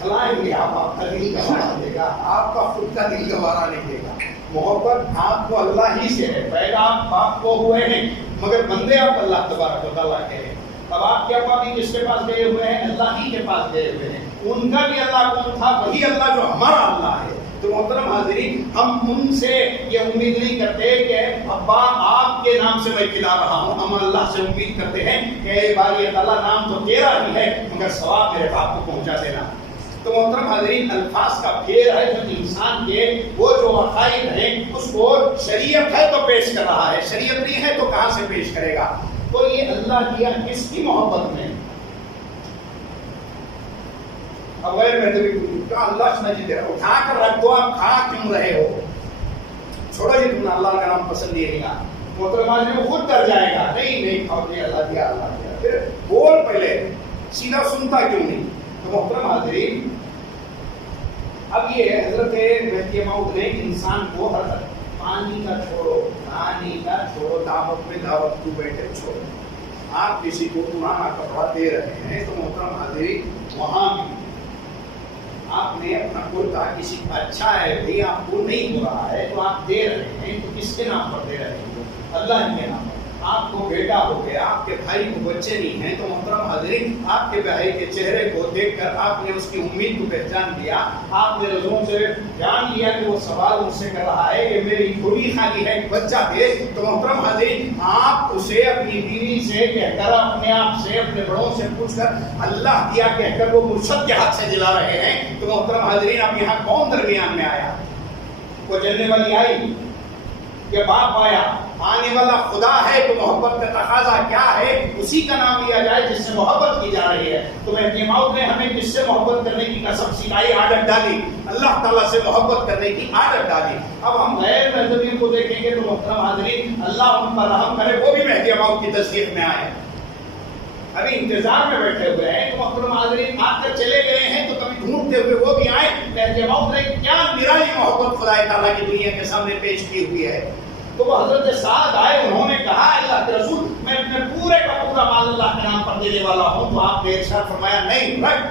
کھلائیں گے. آپ کا دل گوارا دے گا، آپ کا خود کا دل گوارا نہیں دے گا. محبت آپ کو اللہ ہی سے ہے، پیدا آپ باپ کو ہوئے ہیں مگر بندے آپ اللہ تبارک و تعالیٰ کے ہیں. اب آپ کے ابا بھی کس کے پاس گئے ہوئے ہیں؟ اللہ ہی کے پاس گئے ہوئے ہیں. ان کا بھی اللہ کون تھا؟ وہی اللہ جو ہمارا اللہ ہے. تو محترم حاضرین ہم ان سے یہ امید نہیں کرتے کہ ابا آپ کے نام سے میں کھلا رہا ہوں. ہم اللہ سے امید کرتے ہیں کہ باری تعالیٰ نام تو تیرا ہی ہے مگر ثواب میرے باپ کو پہنچا دینا. تو محترم حاضرین الفاظ کا پھیر ہے جو انسان کے وہ جو عقائد ہیں اس کو شریعت ہے تو پیش کر رہا ہے، شریعت نہیں ہے تو کہاں سے پیش کرے گا. تو یہ اللہ کیا کس کی محبت میں؟ اب غیر مہدوی کا اللہ سمجھ دے رہا، اٹھا کر رکھ دو، آپ کھا کیوں رہے ہو؟ چھوڑو جی، تم نے اللہ کا نام پسند نہیں گا. محترم حاضرین وہ خود ڈر جائے گا، نہیں کھاؤ جی، اللہ دیا اللہ دیا. پھر بول پہلے، سیدھا سنتا کیوں نہیں؟ تو محترم حاضرین اب یہ حضرت مہدی موعود نے انسان کو ہر پانی کا چھوڑو، پانی کا چھوڑو، دعوت میں دعوت کو بیٹھے چھوڑو. آپ کسی کو پرانا کپڑا دے رہے ہیں تو محترم حاضرین وہاں بھی آپ نے اپنا کرتا کسی کا اچھا ہے بھائی آپ کو نہیں ہو رہا ہے تو آپ دے رہے ہیں، تو کس کے نام پر دے رہے ہیں؟ اللہ کے نام پر. آپ کو بیٹا ہو گیا، آپ کے بھائی کو بچے نہیں ہیں، تو محترم حاضرین آپ کے بھائی کے چہرے کو دیکھ کر آپ نے اس کی امید کو پہچان لیا، آپ نے نظروں سے جان لیا کہ وہ سوال مجھ سے کر رہا ہے کہ میری جھولی خالی ہے، بچہ دے، تو محترم حاضرین آپ اسے اپنی بیوی سے کہہ کر، اپنے آپ سے، اپنے بڑوں سے پوچھ کر اللہ دیا کہہ کر وہ مرشد کے ہاتھ سے دلا رہے ہیں، تو محترم حاضرین اب یہاں کون درمیان میں آیا؟ وہ جلنے والی آئی کہ باپ آیا، آنے والا خدا ہے، تو محبت کا تقاضا کیا ہے؟ اسی کا نام لیا جائے جس سے محبت کی جا رہی ہے۔ تو مہدی موعود نے ہمیں کس سے محبت کرنے کی قسم سکھائی، عادت ڈالی، اللہ تعالیٰ سے محبت کرنے کی عادت ڈالی۔ اب ہم غیر مذہبیوں کو دیکھیں گے تو محترم حاضرین اللہ ان پر رحم کرے، وہ بھی مہدی موعود کی تصدیق میں آئے، ابھی انتظار میں بیٹھے ہوئے ہیں، تو محترم حاضرین آ کر چلے گئے ہیں، تو کبھی ڈھونڈتے ہوئے وہ بھی آئے۔ مہدی موعود نے کیا نرالی محبت خدا تعالیٰ کی دنیا کے سامنے پیش کی ہوئی ہے، تو وہ حضرت سعد آئے، انہوں نے کہا اللہ کے رسول میں اپنے پورے کا پورا مال اللہ کے نام پر دینے والا ہوں، تو آپ نے ارشاد فرمایا نہیں رکھ،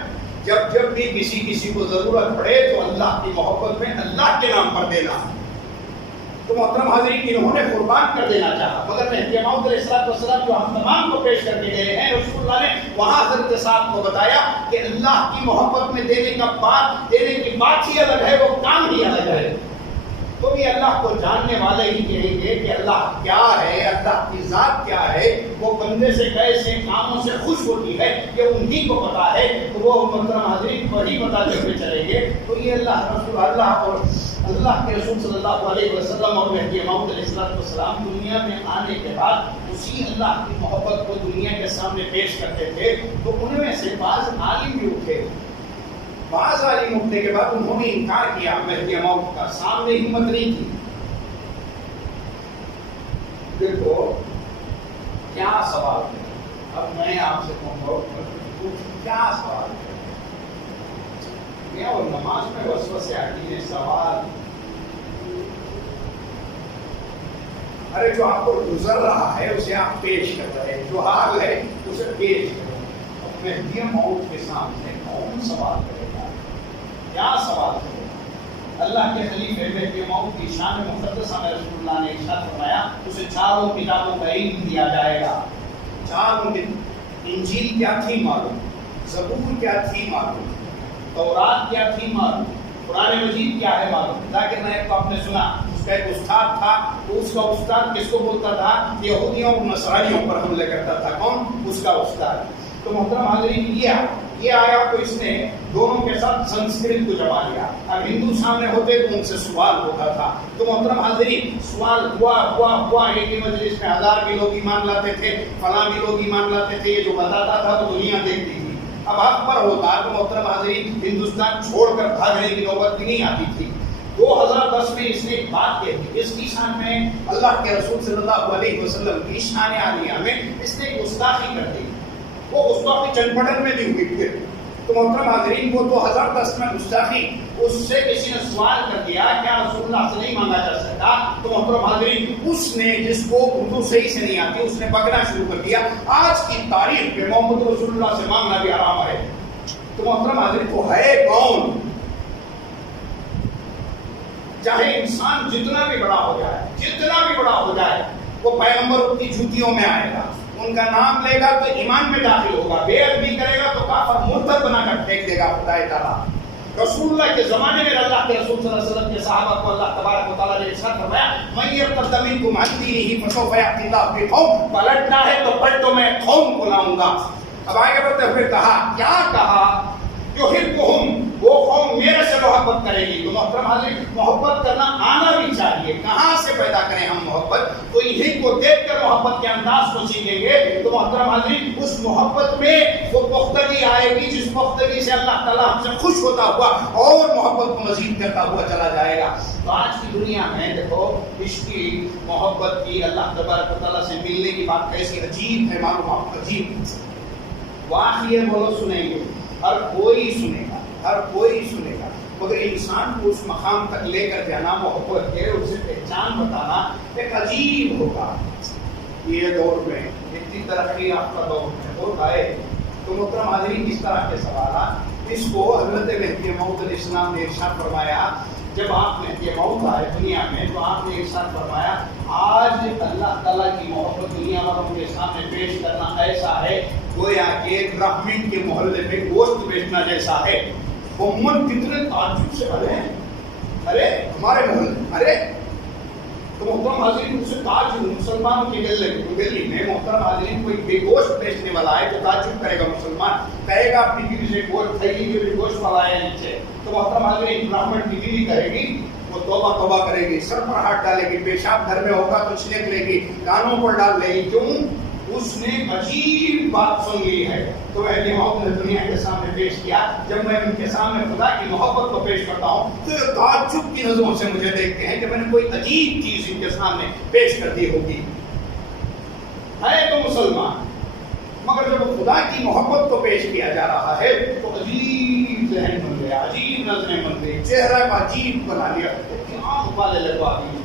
جب بھی کسی کو ضرورت پڑے تو اللہ کی محبت میں اللہ کے نام پر دینا۔ تو محترم حاضرین انہوں نے قربان کر دینا چاہا، مگر مہدی موعود علیہ السلام جو ہم تمام کو پیش کر کے گئے ہیں، رسول اللہ نے وہاں حضرت سعد کو بتایا کہ اللہ کی محبت میں دینے کی بات ہی الگ ہے، وہ کام ہی الگ ہے۔ تو بھی اللہ کو جاننے والے ہی کہیں گے کہ اللہ کیا ہے، اللہ کی ذات کیا ہے، وہ بندے سے کیسے کاموں سے خوش ہوتی ہے، یہ انہی کو پتا ہے، تو وہ محترم حاضرین وہی بتاتے ہوئے چلیں گے۔ تو یہ اللہ اور اللہ کے رسول صلی اللہ علیہ وسلم اور مہدی موعود علیہ السلام دنیا میں آنے کے بعد اسی اللہ کی محبت کو دنیا کے سامنے پیش کرتے تھے، تو ان میں سے بعض عالم بھی اٹھے، بعض عالم اٹھنے کے بعد انہوں نے انکار کیا مہدی موعود کا، سامنے ہمت نہیں کی۔ دیکھو کیا سوال ہے، اب میں آپ سے کہوں کیا سوال ہے، اور نماز میں وسوسے آتی ہے سوال، ارے جو آپ کو گزر رہا ہے اسے آپ پیش کر رہے ہیں، جو حال ہے اسے پیش کرو۔ مہدی موعود کے سامنے کون سوال کرے گا، کیا سوال کرے گا؟ اللہ کے خلیفہ مہدی موعود کی شان مقدسہ میں رسول اللہ نے ارشاد فرمایا اسے چاروں کتابوں کا علم دیا جائے گا۔ چاروں، انجیل کیا تھی معلوم، زبور کیا تھی معلوم، تورات کیا تھی معلوم، قرآن مجید کیا ہے معلوم۔ ذاکر نائک کو آپ نے سنا، اس کا ایک استاد تھا، تو اس کا استاد کس کو بولتا تھا؟ یہودیوں اور نصرانیوں پر حملے کرتا تھا، کون؟ اس کا استاد۔ تو محترم حاضرین یہ آیا تو اس نے دونوں کے ساتھ سنسکرت کو جما لیا، اب ہندو سامنے ہوتے تو ان سے سوال ہوتا تھا، تو محترم حاضرین سوال ہوا، ایک ہی مجلس میں 1000 بھی لوگ ایمان لاتے تھے، فلاں بھی لوگ ایمان لاتے تھے، یہ جو بتاتا تھا تو دنیا دیکھتی تھی۔ اب حق پر ہوتا تو محترم حاضرین ہندوستان چھوڑ کر بھاگنے کی نوبت بھی نہیں آتی تھی۔ 2010 میں اس نے ایک بات کہی تھی، اس کی شان میں اللہ کے رسول صلی اللہ علیہ وسلم کی شان عالیہ میں اس نے گستاخی کر دی، وہ گستاخی چنپٹن میں بھی ہوئی پھر۔ تو محترم حاضرین وہ 2010 میں گستاخی، اس سے کسی نے سوال کر دیا کیا رسول اللہ سے نہیں مانگا جا سکتا، تو محترم حاضرین اس نے، جس کو اردو صحیح سے نہیں آتی، اس نے پکڑنا شروع کر دیا، آج کی تاریخ میں محمد رسول اللہ سے مانگنا بھی حرام ہے۔ تو محترم حاضرین وہ ہے کون؟ چاہے انسان جتنا بھی بڑا ہو جائے، وہ پیغمبر کی جوتیوں میں آئے گا، ان کا نام لے گا تو ایمان میں داخل ہوگا، بے ادبی کرے گا تو کافر مرتد بنا کر پھینک دے گا خدا تعالیٰ۔ رسول اللہ کے زمانے میں اللہ کے رسول صلی اللہ علیہ وسلم کے صحابہ کو اللہ تبارک و تعالیٰ نے ارشاد فرمایا من یرتد منکم عن دینہ فسوف یأتی اللہ بقوم، پلٹنا ہے تو پلٹو میں قوم کو لاؤں گا۔ اب آگے بڑھتے ہوئے کہا یحبہم، وہ قوم میرے سے محبت کرے گی۔ تو محترم حاضرین محبت کرنا آنا بھی چاہیے، کہاں سے پیدا کریں ہم محبت؟ تو انہیں کو دیکھ کر محبت کے انداز کو سیکھیں گے تو محترم حاضرین اس محبت میں وہ پختگی آئے گی جس پختگی سے اللہ تعالیٰ ہم سے خوش ہوتا ہوا اور محبت کو مزید کرتا ہوا چلا جائے گا۔ تو آج کی دنیا میں دیکھو عشق کی، محبت کی، اللہ تبارک و تعالیٰ سے ملنے کی بات کیسی عجیب ہے، معلوم آپ عجیب۔ واقعی بولو سنیں گے، ہر کوئی سنے گا، مگر انسان کو اس مقام تک لے کر جانا، محبت کے اسے پہچان بتانا ایک عجیب ہوگا۔ یہ دور میں اتنی ترقی یافتہ دور میں وہ آئے تو محترم حاضرین اس طرح کے سوالات، اس کو حضرت مہدی موعود علیہ السلام نے ارشاد فرمایا، جب آپ مہدی موعود آئے دنیا میں تو آپ نے ارشاد فرمایا آج اللہ تعالیٰ کی محبت دنیا والوں کے سامنے پیش کرنا ایسا ہے گویا کہ برہمن کے محلے میں گوشت بیچنا جیسا ہے. محمد کتنے تعجب سے ارے ہمارے محلے ارے تو محترم حاضرین اس سے تعجب مسلمانوں کی گلی میں محترم حاضرین کوئی بے گوشت بیچنے والا ہے تو تعجب کرے گا مسلمان, کہے گا اپنی بیوی سے گوشت تھیلی میں گوشت والا ہے نیچے. تو محترم حاضرین برہمن کی بیوی کہے گی, وہ توبہ کرے گی, سر پر ہاتھ ڈالے گی, پیشاب گھر میں ہوگا تو چھینک لے گی, کانوں پر ڈال لے گی. کیوں؟ اس نے عجیب بات سن لی ہے. تو اہل موت نے دنیا کے سامنے پیش کیا. جب میں ان کے سامنے خدا کی محبت کو پیش کرتا ہوں تو یہ تعجب کی نظروں سے مجھے دیکھتے ہیں کہ میں نے کوئی عجیب چیز ان کے سامنے پیش کر دی ہوگی. ہے تو مسلمان, مگر جب خدا کی محبت کو پیش کیا جا رہا ہے تو عجیب ذہن بن گیا, عجیب نظریں بن گئی, چہرہ کو عجیب بنا لیا, آنکھ والے لگوا دی.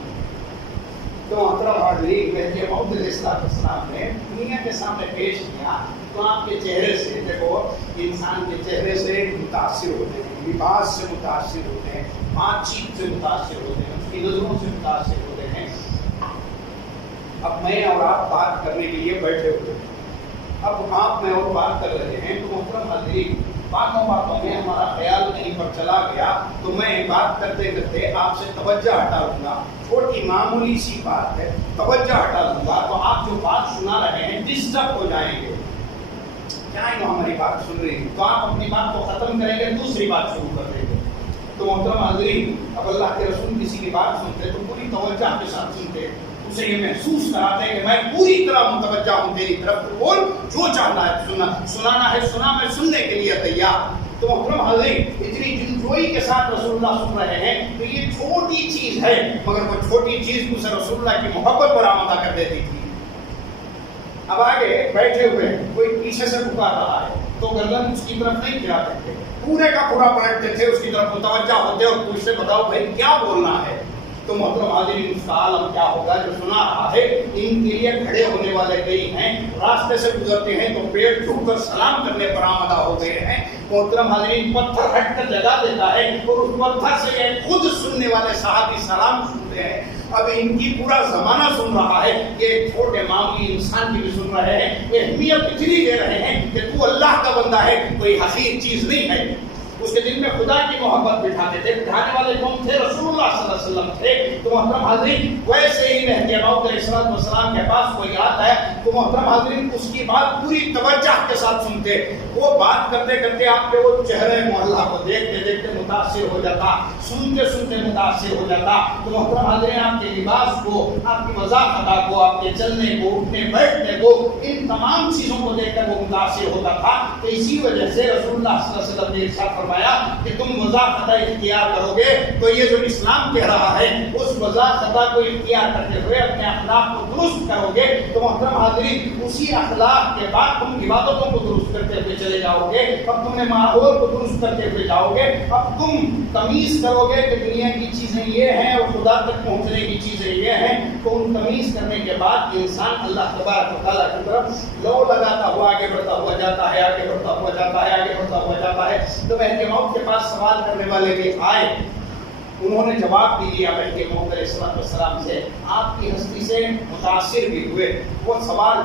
تو محترم حاضرین مہدی موعود علیہ السلام نے دنیا کے سامنے پیش کیا تو آپ کے چہرے سے دیکھو, انسان کے چہرے سے متاثر ہوتے ہیں, لباس سے متاثر ہوتے ہیں, بات چیت سے متاثر ہوتے ہیں, اس کی نظروں سے متاثر ہوتے ہیں. اب میں اور آپ بات کرنے کے لیے بیٹھے ہوئے ہیں, اب آپ میں اور بات کر رہے ہیں تو محترم حاضرین باتوں میں ہمارا خیال کہیں پر چلا گیا تو میں بات کرتے کرتے آپ سے توجہ ہٹا لوں گا. چھوٹی معمولی سی بات ہے, توجہ ہٹا لوں گا تو آپ جو بات سنا رہے ہیں ڈسٹرب ہو جائیں گے. کیا ہماری بات سن رہی ہیں تو آپ اپنی بات کو ختم کریں گے, دوسری بات شروع کر دیں گے. تو محترم حاضرین اب اللہ کے رسول کسی کی بات سنتے تو پوری توجہ کے ساتھ سنتے, اسے یہ محسوس کراتے ہیں کہ میں پوری طرح متوجہ ہوں تیری طرف, تو بول جو چاہنا ہے سنانا ہے سنا, میں سننے کے لیے تیار. تو محترم حاضرین اتنی دلجوئی کے ساتھ رسول اللہ سن رہے ہیں تو یہ چھوٹی چیز ہے, مگر وہ چھوٹی چیز اسے رسول اللہ کی محبت پر آمادہ کر دیتی تھی. اب آگے بیٹھے ہوئے کوئی پیچھے سے پکار رہا ہے تو گردن اس کی طرف نہیں پھراتے تھے, پورے کا پورا پلٹتے تھے, اس کی طرف متوجہ ہوتے اور پوچھتے بتاؤ بھائی کیا بولنا ہے. تو محترم حاضرین اس کا عالم کیا ہوگا جو سنا رہا ہے. ان کے لیے کھڑے ہونے والے کئی ہیں, راستے سے گزرتے ہیں تو پیڑ جھک کر سلام کرنے پر آمادہ ہو گئے ہیں. محترم حاضرین پتھر ہٹ کر جگہ دیتا ہے اور اس پتھر سے یہ خود سننے والے صحابی سلام سنتے ہیں. اب ان کی پورا زمانہ سن رہا ہے, یہ چھوٹے معمولی انسان کی بھی سن رہے ہیں. یہ اہمیت اتنی دے رہے ہیں کہ تو اللہ کا بندہ ہے, کوئی حقیر چیز نہیں ہے. اس کے دل میں خدا کی محبت بٹھاتے تھے. بٹھانے والے کون تھے؟ رسول اللہ صلی اللہ علیہ وسلم تھے. تو محترم حاضرین ویسے ہی مہدی موعود علیہ السلام کے پاس کوئی آتا ہے تو محترم حاضرین اس کی بات پوری توجہ کے ساتھ سنتے. وہ بات کرتے کرتے آپ کے وہ چہرے محلہ کو دیکھتے دیکھتے متاثر ہو جاتا, سنتے سنتے متاثر ہو جاتا. تو محترم حاضرین آپ کے لباس کو, آپ کی مزاحت کو, آپ کے چلنے کو, اٹھنے بیٹھنے کو, ان تمام چیزوں کو دیکھ کر وہ متاثر ہوتا تھا. تو اسی وجہ سے رسول اللہ صلی اللہ علیہ وسلم نے ارشاد فرمایا کہ تم مزاحت اختیار کرو گے تو یہ جو اسلام کہہ رہا ہے اس مزاحت کو اختیار کرتے ہوئے اپنے اخلاق کو درست کرو گے تو محترم حاضرین اسی اخلاق کے بعد تم عبادتوں کو درست کرتے ہوئے چلے جاؤ گے. اب تم نے ماحول کو درست کرتے ہوئے جاؤ گے. اب تم تمیز کرو گے کہ دنیا کی چیزیں یہ ہیں اور خدا تک پہنچنے کی چیزیں یہ ہیں. تو ان تمیز کرنے کے بعد انسان اللہ تبارک و تعالیٰ کی طرف لو لگاتا ہوا آگے بڑھتا ہوا جاتا ہے, آگے بڑھتا ہوا جاتا ہے, آگے بڑھتا ہوا جاتا ہے. تو مہدی موعود کے پاس سوال کرنے والے بھی آئے, انہوں نے جواب بھی دیا مہدی موعود علیہ السلام سے, آپ کی ہستی سے متاثر بھی ہوئے. وہ سوال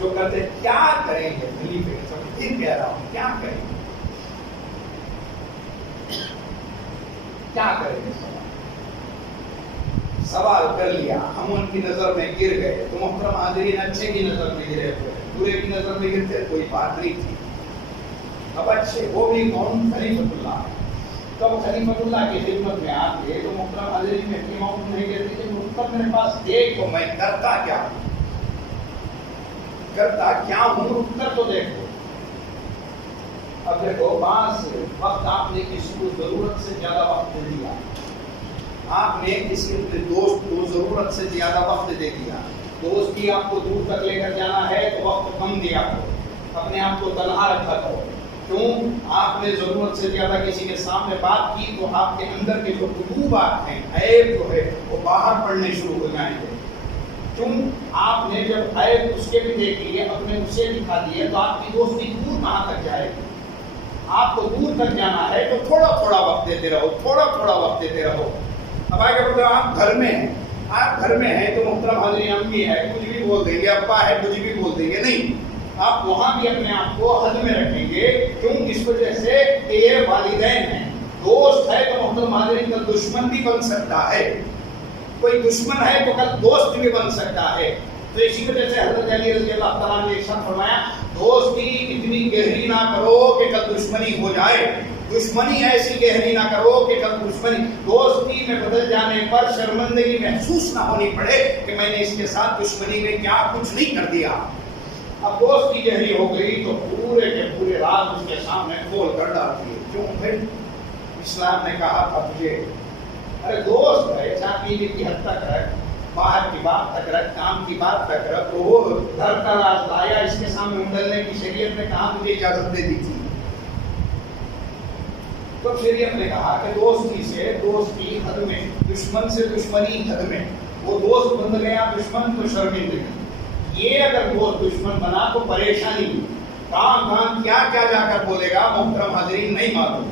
جو کرتے کیا کریں گے خلیفے, پھر کہہ رہا ہوں کیا کریں گے, کیا کریں گے. سوال کر لیا, ہم ان کی نظر میں گر گئے. تو محترم حاضرین اچھے کی نظر میں گرے ہوئے, برے کی نظر میں گرتے کوئی بات نہیں تھی. اب اچھے وہ بھی کون؟ خلیفۃ اللہ. تو خلیفۃ اللہ کی خدمت میں آتے تو محترم حاضرین مہدی موعود نہیں کہتے کہ مطلب میرے پاس دیکھ تو میں کرتا کیا ہوں, کرتا کیا ہوں, کر تو دیکھو. اب دیکھو بعض وقت آپ نے کسی کو ضرورت سے زیادہ وقت دے دیا, آپ نے کسی اپنے دوست کو ضرورت سے زیادہ وقت دے دیا. دوست کی آپ کو دور تک لے کر جانا ہے تو وقت کم دیا کرو, اپنے آپ کو تنہا رکھا کرو. کیوں؟ آپ نے ضرورت سے زیادہ کسی کے سامنے بات کی تو آپ کے اندر کے جو عیوبات ہیں, عیب جو ہے وہ باہر پڑنے شروع ہو جائیں گے. کیوں؟ آپ نے جب عیب اس کے بھی دیکھ لیے, اپنے اسے دکھا دیے تو آپ کی دوستی دور کہاں تک جائے گی. آپ کو دور تک جانا ہے تو تھوڑا تھوڑا وقت دیتے رہو, تھوڑا تھوڑا وقت دیتے رہو. اب آگے بڑھتے آپ گھر میں ہیں, آپ گھر میں ہیں تو محترم حاضرین امی ہے کچھ بھی بول دیں گے، ابا ہے کچھ بھی بول دیں گے، نہیں، آپ وہاں بھی اپنے آپ کو حد میں رکھیں گے، کیوں؟ اس وجہ سے کہ یہ والدین ہیں، دوست ہے تو محترم حاضرین کل دشمن بھی بن سکتا ہے، کوئی دشمن ہے تو کل دوست بھی بن سکتا ہے، تو اسی وجہ سے حضرت علی رضی اللہ تعالیٰ نے ارشاد فرمایا دوستی اتنی گہری نہ کرو کہ کل دشمنی ہو جائے، دشمنی ایسی گہری نہ کرو کہ کل دشمنی دوستی میں بدل جانے پر شرمندگی محسوس نہ ہونی پڑے کہ میں نے اس کے ساتھ دشمنی میں کیا کچھ نہیں کر دیا۔ اب دوستی گہری ہو گئی تو پورے کے پورے راز اس کے سامنے کھول کر ڈالتی ہے، کیوں بھائی؟ اسلام نے کہا تھا تجھے ارے دوست ہے، چاہ پینے کی حد تک رکھ، باہر کی بات تک رکھ، کام کی بات تک رکھ، تو وہ گھر کا راز لایا، اس کے سامنے انگلنے کی شریعت نے کہا مجھے اجازت دے دی تھی، تو شریعت نے کہا کہ دوستی سے دوستی حد میں، دشمن سے دشمنی حد میں، وہ دوست بن گیا دشمن تو شرمندگی، یہ اگر دوست دشمن بنا تو پریشانی، کام کام کیا کیا جا کر بولے گا محترم حاضرین نہیں معلوم،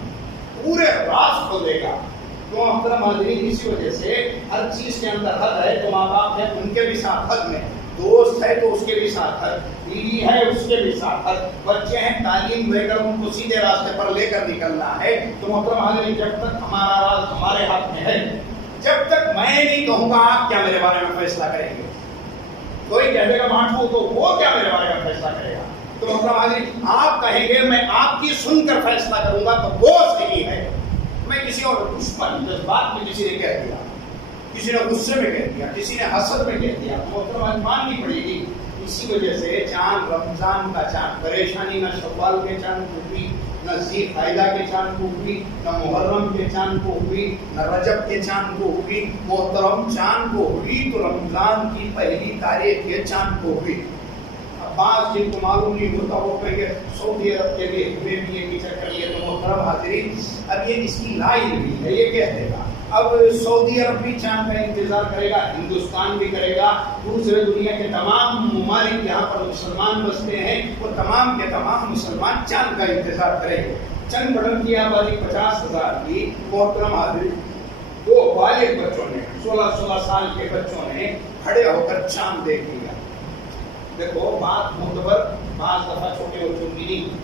پورے راز کھولے گا، تو محترم حاضرین اسی وجہ سے ہر چیز کے اندر حد ہے، تو ماں باپ ہے ان کے بھی ساتھ حد میں، دوست ہے تو اس کے بھی ساتھ حد، بیوی ہے اس کے بھی ساتھ حد، بچے ہیں تعلیم دے کر ان کو سیدھے راستے پر لے کر نکلنا ہے، تو محترم حاضرین جب تک ہمارا راز ہمارے ہاتھ میں ہے، جب تک میں نہیں کہوں گا آپ کیا میرے بارے میں فیصلہ کریں گے، کوئی کہہ دے گا مانٹو تو وہ کیا میرے بارے میں فیصلہ کرے گا، تو محترم حاضرین آپ کہیں گے میں آپ کی سن کر فیصلہ کروں گا تو وہ صحیح ہے، میں کسی اور دشمن جذبات میں کسی نے کہہ دیا، کسی نے غصے میں کہہ دیا، کسی نے حسد میں کہہ دیا، محترم ماننی پڑے گی، اسی وجہ سے چاند رمضان کا چاند پریشانی نہ شوال کے چاند کو ہوئی، نہ ذی قعدہ کے چاند کو ہوئی، نہ محرم کے چاند کو ہوئی، نہ رجب کے چاند کو ہوئی، محترم چاند کو ہوئی تو رمضان کی پہلی تاریخ کے چاند کو ہوئی۔ اب بعض جن کو معلوم نہیں ہوتا وہ کہیں گے سعودی عرب کے لیے ہمیں بھی یہ کچھ کر لیا، تو محترم حاضرین اب یہ اس کی لائن بھی ہے، یہ کہہ دے گا اب سعودی عرب بھی چاند کا انتظار کرے گا، ہندوستان بھی کرے گا، دوسرے دنیا کے تمام ممالک جہاں پر مسلمان بستے ہیں وہ تمام کے تمام مسلمان چاند کا انتظار کریں گے۔ چند بڑھن کی آبادی 50,000 کی، محترم حاضرین دو بالغ بچوں نے 16 سال کے بچوں نے کھڑے ہو کر چاند دیکھ لیا۔ دیکھو بات معتبر بعض دفعہ چھوٹے بچوں کی نہیں،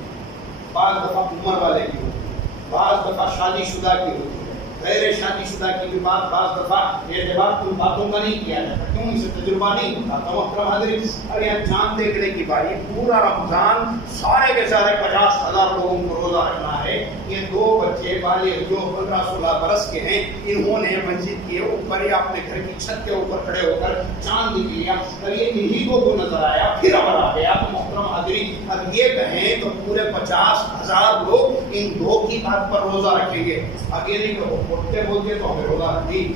بعض دفعہ عمر والے کی ہوتی ہے، بعض دفعہ شادی شدہ کی ہوتی ہے، غیر شادی شدہ کی بھی بات بعض دفعہ اعتبار ان باتوں کا نہیں کیا جاتا، کیوں؟ اسے تجربہ نہیں ہوتا۔ تو محترم حاضرین اب یہاں چاند دیکھنے کی باری، پورا رمضان سارے کے سارے 50,000 لوگوں کو روزہ رکھنا ہے، یہ دو بچے بالغ جو 15-16 برس کے ہیں، انہوں نے مسجد کے اوپر یا اپنے گھر کی چھت کے اوپر کھڑے ہو کر چاند دیکھ لیا، اور یہ انہی کو نظر آیا، پھر ابر آ گیا۔ تو محترم حاضرین اب یہ کہیں تو پورے 50,000 لوگ ان دو کی بات پر روزہ رکھیں گے، اب یہ نہیں کہ پڑھتے بولتے تو ہمیں روزہ رکھی۔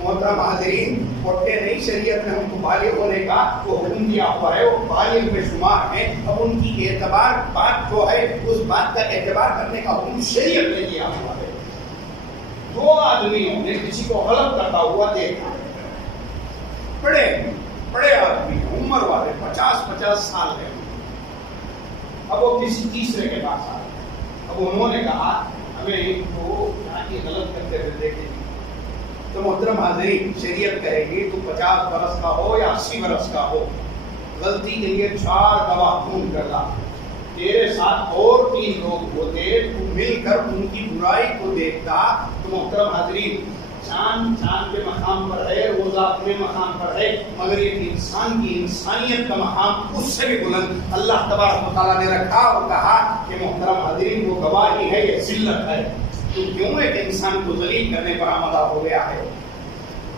محترم حاضرین پڑھتے نہیں، شریعت نے ہم کو بالغ ہونے کا وہ حکم دیا ہوا ہے، وہ بالغ میں شمار ہیں، اب ان کی اعتبار بات جو ہے اس بات کا اعتبار کرنے کا حکم شریعت نے دیا ہوا ہے۔ دو آدمیوں نے کسی کو غلط کرتا ہوا دیکھا، بڑے آدمی عمر والے 50 سال کے، اب وہ کسی تیسرے کے پاس آ گئے، اب انہوں نے کہا ہمیں ان کو غلط کرتے ہوئے دیکھیں گے، تو محترم حاضرین شریعت کہے گی تو 50 برس کا ہو یا 80 برس کا ہو، غلطی کے لیے 4 گواہ ڈھونڈ کر لا، تیرے ساتھ اور 3 لوگ ہوتے، تو مل کر ان کی برائی کو دیکھتا، تو محترم حاضرین چاند کے مقام پر ہے، روزہ اپنے مقام پر ہے، مگر ایک انسان کی انسانیت کا مقام اس سے بھی بلند اللہ تبارک و تعالیٰ نے رکھا اور کہا کہ محترم حاضرین وہ گواہی ہے، یہ ذلت ہے، تو کیوں ایک انسان کو ذلیل کرنے پر آمادہ ہو گیا ہے۔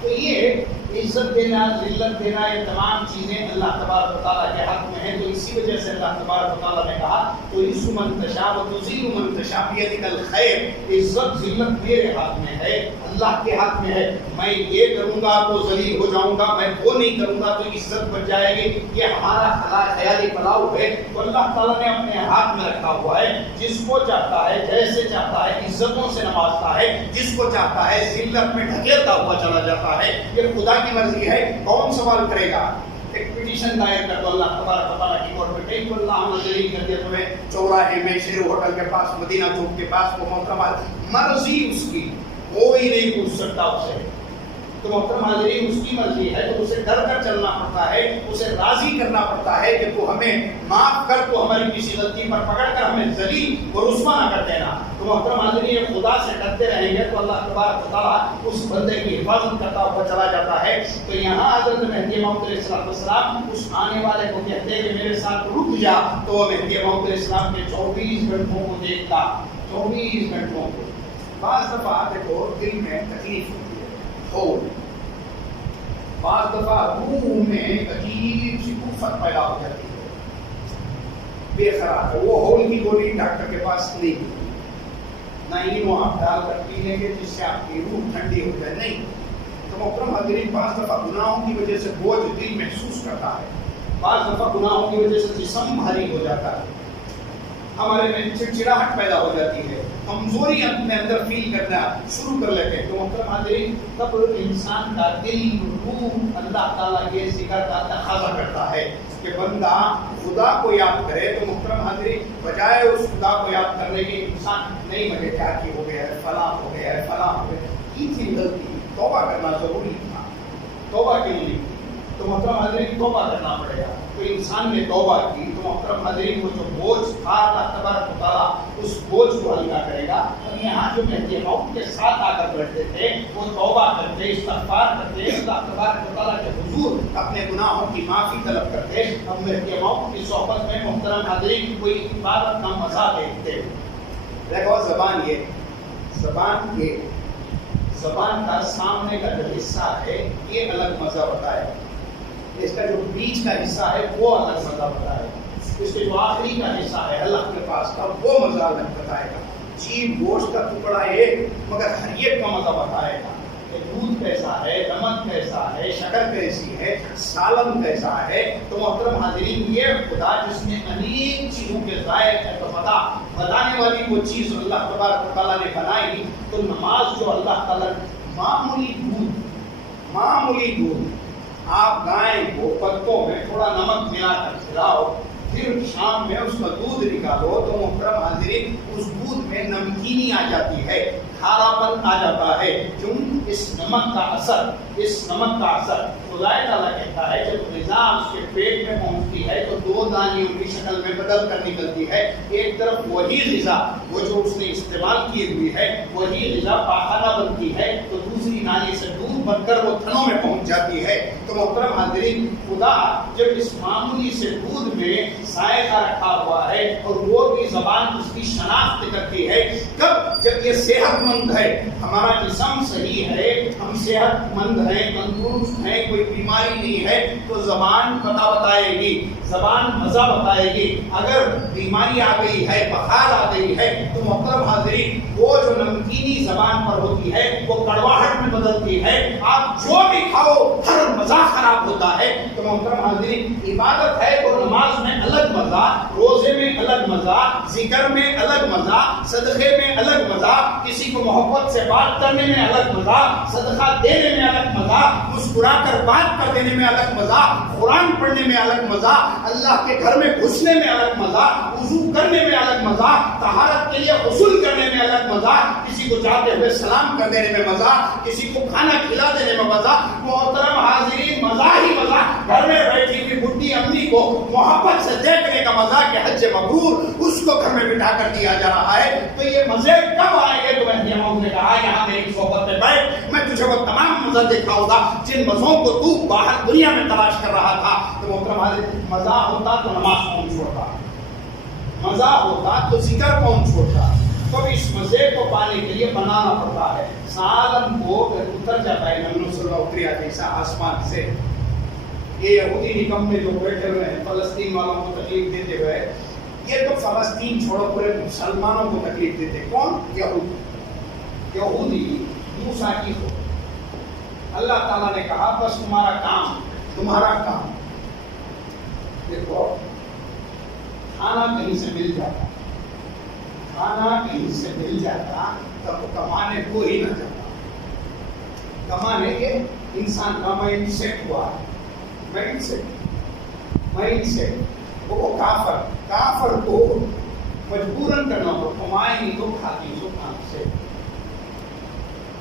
تو یہ عزت دینا، ذلت دینا، یہ تمام چیزیں اللہ تبارک و تعالیٰ کے حق میں ہیں، تو اسی وجہ سے اللہ تبارک و تعالیٰ نے کہا تو عز من تشاء و تذل من تشاء بیدک الخیر، عزت ذلت میرے ہاتھ میں ہے، اللہ کے ہاتھ میں ہے، میں یہ کروں گا تو ذلیل ہو جاؤں گا، میں وہ نہیں کروں گا تو عزت بچ جائے گی، یہ ہمارا خیالی پلاؤ ہے، تو اللہ تعالیٰ نے اپنے ہاتھ میں رکھا ہوا ہے، جس کو چاہتا ہے جیسے چاہتا ہے عزتوں سے نوازتا ہے، جس کو چاہتا ہے ذلت میں ڈھکیلتا ہوا چلا جاتا ہے، یہ خدا کی مرضی ہے، کون سوال کرے گا؟ ایک پٹیشن دائر کر دو اللہ تبارک و تعالیٰ کی کورٹ میں، کہیں تو اللہ نظری کر دیا تمہیں چوراہے میں شیر ہوٹل کے پاس، مدینہ چوک کے پاس، وہ محترم مرضی اس کی، کوئی نہیں پوچھ سکتا اسے، تو محترم حاضرین اس کی مرضی ہے تو اسے ڈر کر چلنا پڑتا ہے، اسے راضی کرنا پڑتا ہے کہ تو ہمیں معاف کر، تو ہماری کسی غلطی پر پکڑ کر ہمیں ذلیل اور رسوا نہ کر دینا۔ تو محترم حاضرین خدا سے ڈرتے رہیں گے تو اللہ تبارک و تعالیٰ اس بندے کی حفاظت کرتا ہوا چلا جاتا ہے۔ تو یہاں حضرت مہدی موعود علیہ السلام اس آنے والے کو کہتے ہیں کہ میرے ساتھ رک جا، تو وہ مہدی موعود علیہ السلام کے 24 گھنٹوں کو دیکھتا، 24 گھنٹوں کو۔ بعض دفعہ دیکھو دل میں تکلیف ہوتی ہے، ہول، بعض دفعہ روح میں عجیب سی الفت پیدا ہو جاتی ہے، بے قرار ہے، وہ ہول کی گولی ڈاکٹر کے پاس نہیں ہوتی، نہ ہی وہ آپ ڈال کر پی لیں گے جس سے آپ کی روح ٹھنڈی ہو جائے، نہیں۔ تو محترم حاضرین بعض دفعہ گناہوں کی وجہ سے بوجھ دل محسوس کرتا ہے، بعض دفعہ گناہوں کی وجہ سے جسم بھاری ہو جاتا ہے، ہمارے میں چڑچڑاہٹ پیدا ہو جاتی ہے، کمزوری اپنے اندر فیل کرنا شروع کر لیتے ہیں۔ تو محترم حاضرین تب انسان کا دل، روح اللہ تعالیٰ کے ذکر کا تقاضا کرتا ہے کہ بندہ خدا کو یاد کرے۔ تو محترم حاضرین بجائے اس خدا کو یاد کرنے کے انسان نہیں، مجھے کیا کی ہو گیا ہے، فلاں ہو گیا ہے، فلاں ہو گیا، یہ تھی غلطی، توبہ کرنا ضروری تھا، توبہ کیوں نہیں کی؟ تو محترم حاضرین توبہ کرنا پڑے گا۔ تو انسان نے توبہ کی تو محترم حاضرین وہ جو بوجھ تھا اللہ تبارک و تعالیٰ اس بوجھ کو ہلکا کرے گا۔ اور یہاں جو مہدی موعود کے ساتھ آ کر بیٹھتے تھے وہ توبہ کرتے، استغفار کرتے، اللہ تبارک و تعالیٰ کے حضور اپنے گناہوں کی معافی طلب کرتے۔ اب مہدی موعود کی صحبت میں محترم حاضرین کوئی عبادت کا مزہ دیکھتے۔ دیکھو زبان کا سامنے کا جو حصہ ہے یہ الگ مزہ بتائے، اس کا جو بیچ کا حصہ ہے وہ الگ مزہ بتائے گا، اس کے جو آخری کا حصہ ہے اللہ کے پاس کا وہ مزہ الگ بتائے گا۔ جیب گوشت کا ٹکڑا ایک مگر ہر ایک کا مزہ بتائے گا کہ دودھ کیسا ہے، نمک کیسا ہے، شکر کیسی ہے، سالن کیسا ہے۔ تو محترم حاضرین یہ خدا جس نے انیک چیزوں کے ذائق ہے تو بتانے والی وہ چیز اللہ تبارک و تعالیٰ نے بنائی۔ تو نماز جو اللہ تعالیٰ معمولی دودھ آپ گائے کو پتوں میں تھوڑا نمک ملا کر کھلاؤ، پھر شام میں اس کا دودھ نکالو تو محترم حاضرین اس دودھ میں نمکینی آ جاتی ہے، کھارا پن آ جاتا ہے۔ کیوں؟ اس نمک کا اثر خدا تعالیٰ کہتا ہے جب غذا اس کے پیٹ میں پہنچتی ہے تو دو دانیوں کی شکل میں بدل کر نکلتی ہے، ایک طرف وہی غذا وہ جو اس نے استعمال کی ہوئی ہے وہی غذا پاخانہ بنتی ہے، تو دوسری نالی سے دودھ بن کر وہ تھنوں میں پہنچ جاتی ہے۔ تو محترم حاضرین خدا جب اس معمولی سے دودھ میں ذائقہ رکھا ہوا ہے اور وہ بھی زبان اس کی شناخت کرتی ہے، کب؟ جب یہ صحت مند ہے، ہمارا جسم صحیح ہے، ہم صحت مند ہیں، تندرست ہیں، کوئی بیماری نہیں ہے، تو زبان پتہ بتائے گی، زبان مزہ بتائے گی۔ اگر بیماری آ گئی ہے، بخار آ گئی ہے تو محترم حاضرین وہ جو نمکینی زبان پر ہوتی ہے وہ کڑواہٹ میں بدلتی ہے، آپ جو بھی کھاؤ ہر مزہ خراب ہوتا ہے۔ تو محترم حاضرین عبادت ہے تو نماز میں الگ مزہ، روزے میں الگ مزہ، ذکر میں الگ مزہ، صدقے میں الگ مزہ، کسی کو محبت سے بات کرنے میں الگ مزہ، صدقہ دینے میں الگ مزہ، مسکرا کر بات کر دینے میں الگ مزہ، قرآن پڑھنے میں الگ مزہ، اللہ کے گھر میں گھسنے میں الگ مزہ، وضو کرنے میں الگ مزہ، طہارت کے لیے غسل کرنے میں الگ مزہ، کسی کو جاتے ہوئے سلام کر دینے میں مزہ، کسی کو کھانا کھلا دینے میں مزہ۔ محترم حاضرین مزہ ہی مزہ، گھر میں بیٹھی ہوئی بڈھی امی کو محبت سے دیکھنے کا مزہ کہ حج مبرور اس کو گھر میں بٹھا کر دیا جا رہا ہے۔ تو یہ مزے کب آئیں گے؟ تو مہدی موعود نے کہا یہاں میری صحبت میں بیٹھ، میں تجھے وہ تمام مزہ دکھاؤں گا جن مزوں کو تو باہر دنیا میں تلاش کر رہا تھا۔ تو محترم حاضرین مزہ ہوتا تو نماز کون چھوڑتا، مزہ ہوتا تو ذکر کون چھوڑتا؟ تو اس مزے کو پانے کے لیے بنانا پڑتا ہے۔ سالم کو اتر جاتا ہے نمنو صلی اللہ اتری آتی ہے آسمان سے، یہ یہودی نکمے جو بیٹھے ہوئے ہیں فلسطین والوں کو تکلیف دیتے ہوئے، یہ تو فلسطین چھوڑو پورے مسلمانوں کو تکلیف دیتے۔ کون؟ یہودی موسیٰ کی ہو۔ اللہ تعالیٰ نے کہا بس تمہارا کام دیکھو، کھانا کہیں سے مل جاتا تب کمانے کو ہی نہ جاتا، کمانے کے انسان کا مائنڈ سیٹ ہوا، مائنڈ سیٹ وہ کافر کو مجبوراً کرنا ہو، کمائے نہیں تو کھاتی سو کام سے۔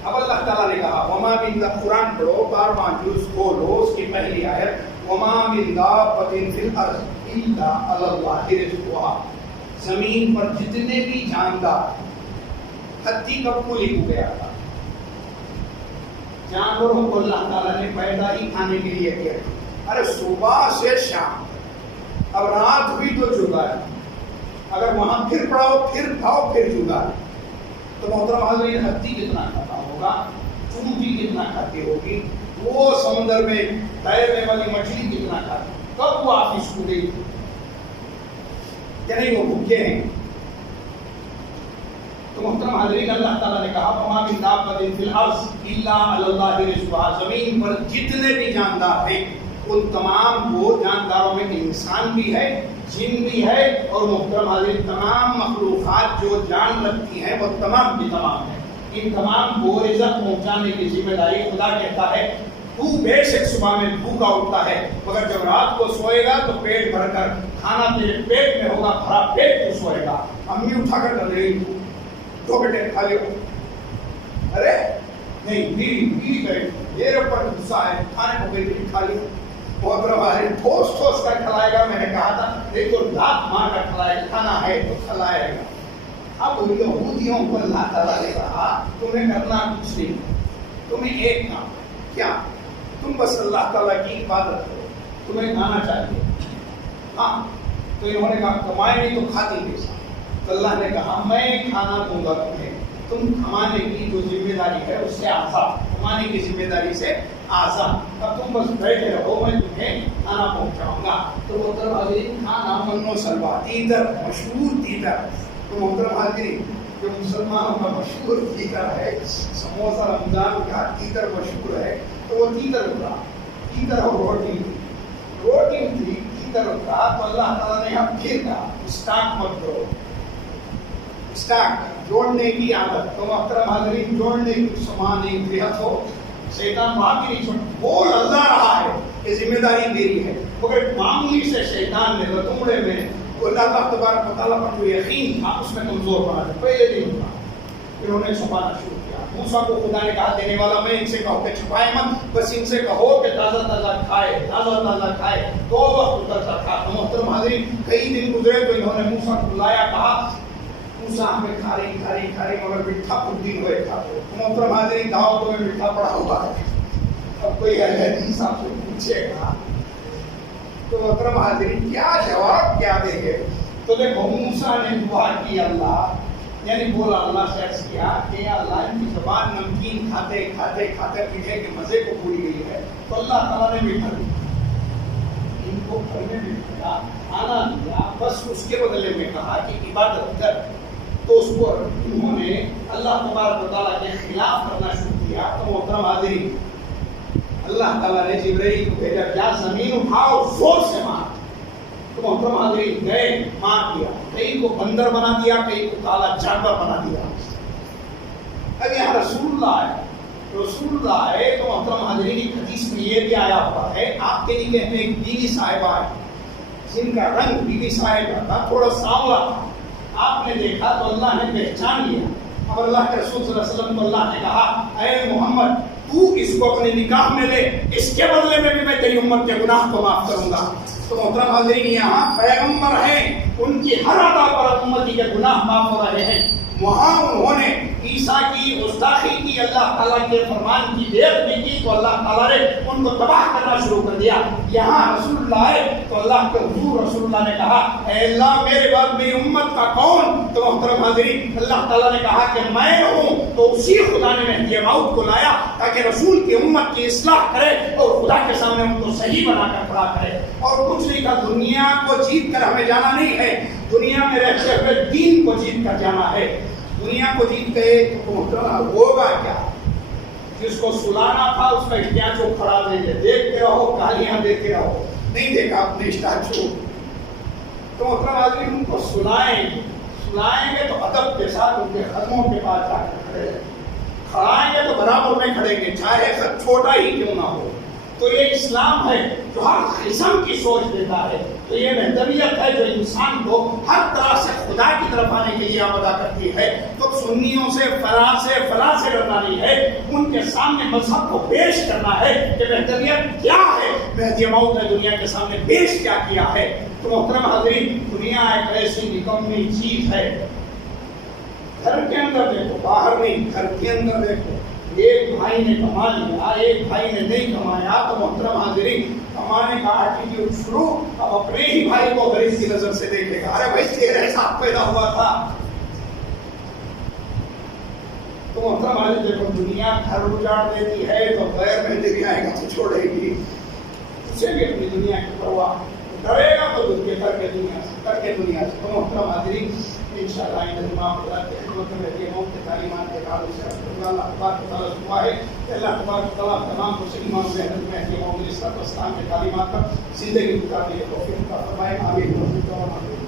اب اللہ تعالیٰ نے کہا وما من قرآن پڑھو 12واں جز کھولو اس کی پہلی آیت وما من دابۃ فی الارض الا علی اللہ رزقها، زمین پر جتنے بھی جاندار، ہتھی کب کوئی ہو گیا تھا، جانوروں کو اللہ تعالیٰ نے پیدا ہی کھانے کے لیے کیا، ارے صبح سے شام، اب رات ہوئی تو جگار، اگر وہاں پھر پڑھاؤ پھر کھاؤ پھر جگار، تو محترم حاضرین ہتھی کتنا کھاتا ہوگا، چونٹی کتنا کھاتی ہوگی، وہ سمندر میں تیرنے والی مچھلی کتنا کھاتی، کب وہ آفس کو گئی کہ نہیں وہ بھوکے ہیں؟ تو محترم حاضرین اللہ تعالیٰ نے کہا وما من دابۃ فی الارض الا علی اللہ رزقها، زمین پر جتنے بھی جاندار ہیں ان تمام وہ جانداروں میں انسان بھی ہے، جن بھی ہے، اور محترم حاضرین تمام مخلوقات جو جان رکھتی ہیں وہ تمام بھی تمام ہیں، ان تمام کو رزق پہنچانے کی ذمہ داری خدا کہتا ہے تو بے شک صبح میں بھوکا اٹھتا ہے مگر جب رات کو سوئے گا تو پیٹ بھر کر کھانا تیرے پیٹ میں ہوگا، بھرا پیٹ تو سوئے گا، امی اٹھا کر کر رہی 2 بیٹے کھا لے، ارے نہیں بیوی کرے میرے اوپر غصہ ہے کھانے کو کوئی کھا لیا، بہت رہا ہے ٹھوس کر کھلائے گا، میں نے کہا تھا دیکھو دانت مار کر کھلائے، کھانا ہے تو کھلائے گا۔ اب یہودیوں کو اللہ تعالیٰ نے کہا تمہیں کرنا کچھ نہیں، تمہیں ایک کام، کیا؟ تم بس اللہ تعالیٰ کی عبادت کرو، تمہیں کھانا چاہیے، ہاں تو انہوں نے کہا کمائے نہیں تو کھاتی کیسا؟ تو اللہ نے کہا میں کھانا دوں گا تمہیں، تم کمانے کی جو ذمہ داری ہے اس سے آزاد، کمانے کی ذمہ داری سے آزاد، اب تم بس بیٹھے رہو میں تمہیں کھانا پہنچاؤں گا۔ تو محترم حاضرین کھانا من و سلوا تیتر، مشہور تیتر، تو محترم حاضرین جو مسلمانوں کا مشہور تیتر ہے، سموسہ رمضان کا تیتر مشہور ہے، تو وہ تیتر اترا، تیتر اور روٹی تھی، تیتر اترا، تو اللہ تعالیٰ نے یہاں پھر کہا اسٹاک مت کرو، اسٹاک جوڑنے کی عادت، تو محترم حاضرین جوڑنے کی سامان ایک بےحد ہو، شیطان باقی نہیں چھوڑ، بول اللہ رہا ہے کہ ذمہ داری میری ہے، مگر معمولی سے شیطان نے رتوڑے میں اللہ تبارک و تعالیٰ پر جو یقین تھا اس میں کمزور بنا دیا، پہلے دن تھا، انہوں نے چھپانا شروع کیا، موسیٰ کو خدا نے کہا دینے والا میں ان سے کہو کہ چھپائے مت، بس ان سے کہو کہ تازہ کھائے، دو وقت اترتا تھا۔ تو محترم حاضرین کئی دن گزرے تو انہوں نے موسیٰ کو بلایا، کہا موسیٰ ہمیں کھاری مگر میٹھا کچھ دن ہوئے تھا، تو محترم حاضرین دعوتوں میں میٹھا پڑا ہوا ہے، اب کوئی حدیث آپ سے پوچھے گا تو محترم حاضرین کیا جواب کیا دیں گے؟ تو دیکھو موسیٰ نے دعا کی، اللہ یعنی بولا اللہ سے عرض کیا کہ اللہ ان کی زبان نمکین کھاتے میٹھے کے مزے کو بھول گئی ہے، تو اللہ تعالیٰ نے میٹھا دیا، ان کو گھر میں بٹھایا، کھانا دیا، بس اس کے بدلے میں کہا کہ عبادت کر، تو اس کو انہوں نے اللہ تبارک و تعالیٰ کے خلاف کرنا شروع کیا۔ تو محترم حاضرین اللہ تعالیٰ نے جبرائیل کو بھیجا، کیا زمین اٹھاؤ زور سے مار، تو محترم حاضرین گئے، مار دیا، کئی کو بندر بنا دیا، کئی کو کالا جانور بنا دیا۔ اب یہاں رسول اللہ آئے تو محترم حاضرین ایک حدیث میں یہ بھی آیا ہوا ہے، آپ کے لیے کہتے ہیں ایک بیوی صاحبہ ہے جن کا رنگ بیوی صاحبہ کا تھوڑا سانولا تھا، آپ نے دیکھا تو اللہ نے پہچان لیا، اب اللہ کے رسول صلی اللہ علیہ وسلم کو اللہ نے کہا اے محمد تو اس کو اپنے نکاح میں لے، اس کے بدلے میں بھی میں تیری امت کے گناہ کو معاف کروں گا۔ تو محترم حاضرین یہاں پیغمبر ہیں، ان کی ہر ادا پر امتی کے گناہ معاف ہو رہے ہیں، وہاں انہوں نے عیسیٰ کی گستاخی کی، اللہ تعالیٰ کے فرمان کی بے ادبی کی، تو اللہ تعالیٰ نے ان کو تباہ کرنا شروع کر دیا۔ یہاں رسول اللہ آئے تو اللہ کے حضور رسول اللہ نے کہا اے اللہ میرے بعد میری امت کا کون؟ تو محترم حاضرین اللہ تعالیٰ نے کہا کہ میں ہوں، تو اسی خدا نے مہدی موعود کو لایا تاکہ رسول کی امت کی اصلاح کرے اور خدا کے سامنے ان کو صحیح بنا کر کھڑا کرے، اور کچھ نہیں کہا دنیا کو جیت کر ہمیں جانا نہیں ہے، دنیا میں رہتے ہوئے دین کو جیت کر جانا ہے۔ دنیا کو جیت گئے تو ہوگا کیا؟ جس کو سلانا تھا اس کا اسٹیچو کھڑا دیں گے، دیکھتے رہو گالیاں دیتے رہو، نہیں دیکھا اپنے اسٹیچو، تو محترم حاضرین ان کو سلائیں گے تو ادب کے ساتھ ان کے قدموں کے پاس جا کر کھڑے، کھڑائیں گے تو برابر میں کھڑیں گے، چاہے سب چھوٹا ہی کیوں نہ ہو۔ تو یہ اسلام ہے جو ہر قسم کی سوچ دیتا ہے، تو یہ محتویت ہے جو انسان کو ہر طرح سے خدا کی طرف آنے کے لیے آمادہ کرتی ہے۔ تو سنیوں سے فلاں سے ڈرنا نہیں ہے، ان کے سامنے مذہب کو پیش کرنا ہے کہ وحدانیت کیا ہے، مہدی موعود نے دنیا کے سامنے پیش کیا کیا ہے۔ تو محترم حاضرین، دنیا ایک ایسی نکمی چیز ہے، گھر کے اندر دیکھو، باہر نہیں، گھر کے اندر دیکھو، ایک بھائی نے کما لیا، ایک بھائی نے نہیں کمایا، تو محترم حاضرین کمانے کا ایٹیٹیوڈ شروع، اب اپنے ہی بھائی کو غریب کی نظر سے دیکھے گا، ارے بھائی تیرے ساتھ پیدا ہوا تھا۔ تو محترم حاضرین دیکھو، دنیا گھر اجاڑ دیتی ہے تو غیر مہندی بھی آئے گا تو چھوڑے گی، اسے بھی اپنی دنیا کی پرواہ، ڈرے گا تو دل کے کر کے دنیا سے۔ تو محترم حاضرین انشاءاللہ ان دماغ خدا کے حکمت میں یہ موت کے تعلیمات کے تعلق سے اللہ تبارک و تعالیٰ سے دعا ہے کہ اللہ تبارک و تعالیٰ تمام مسلمان سے حضرت مہدی موعود علیہ السلام کے تعلیمات پر زندگی گزارنے کی توفیق عطا فرمائے، آمین۔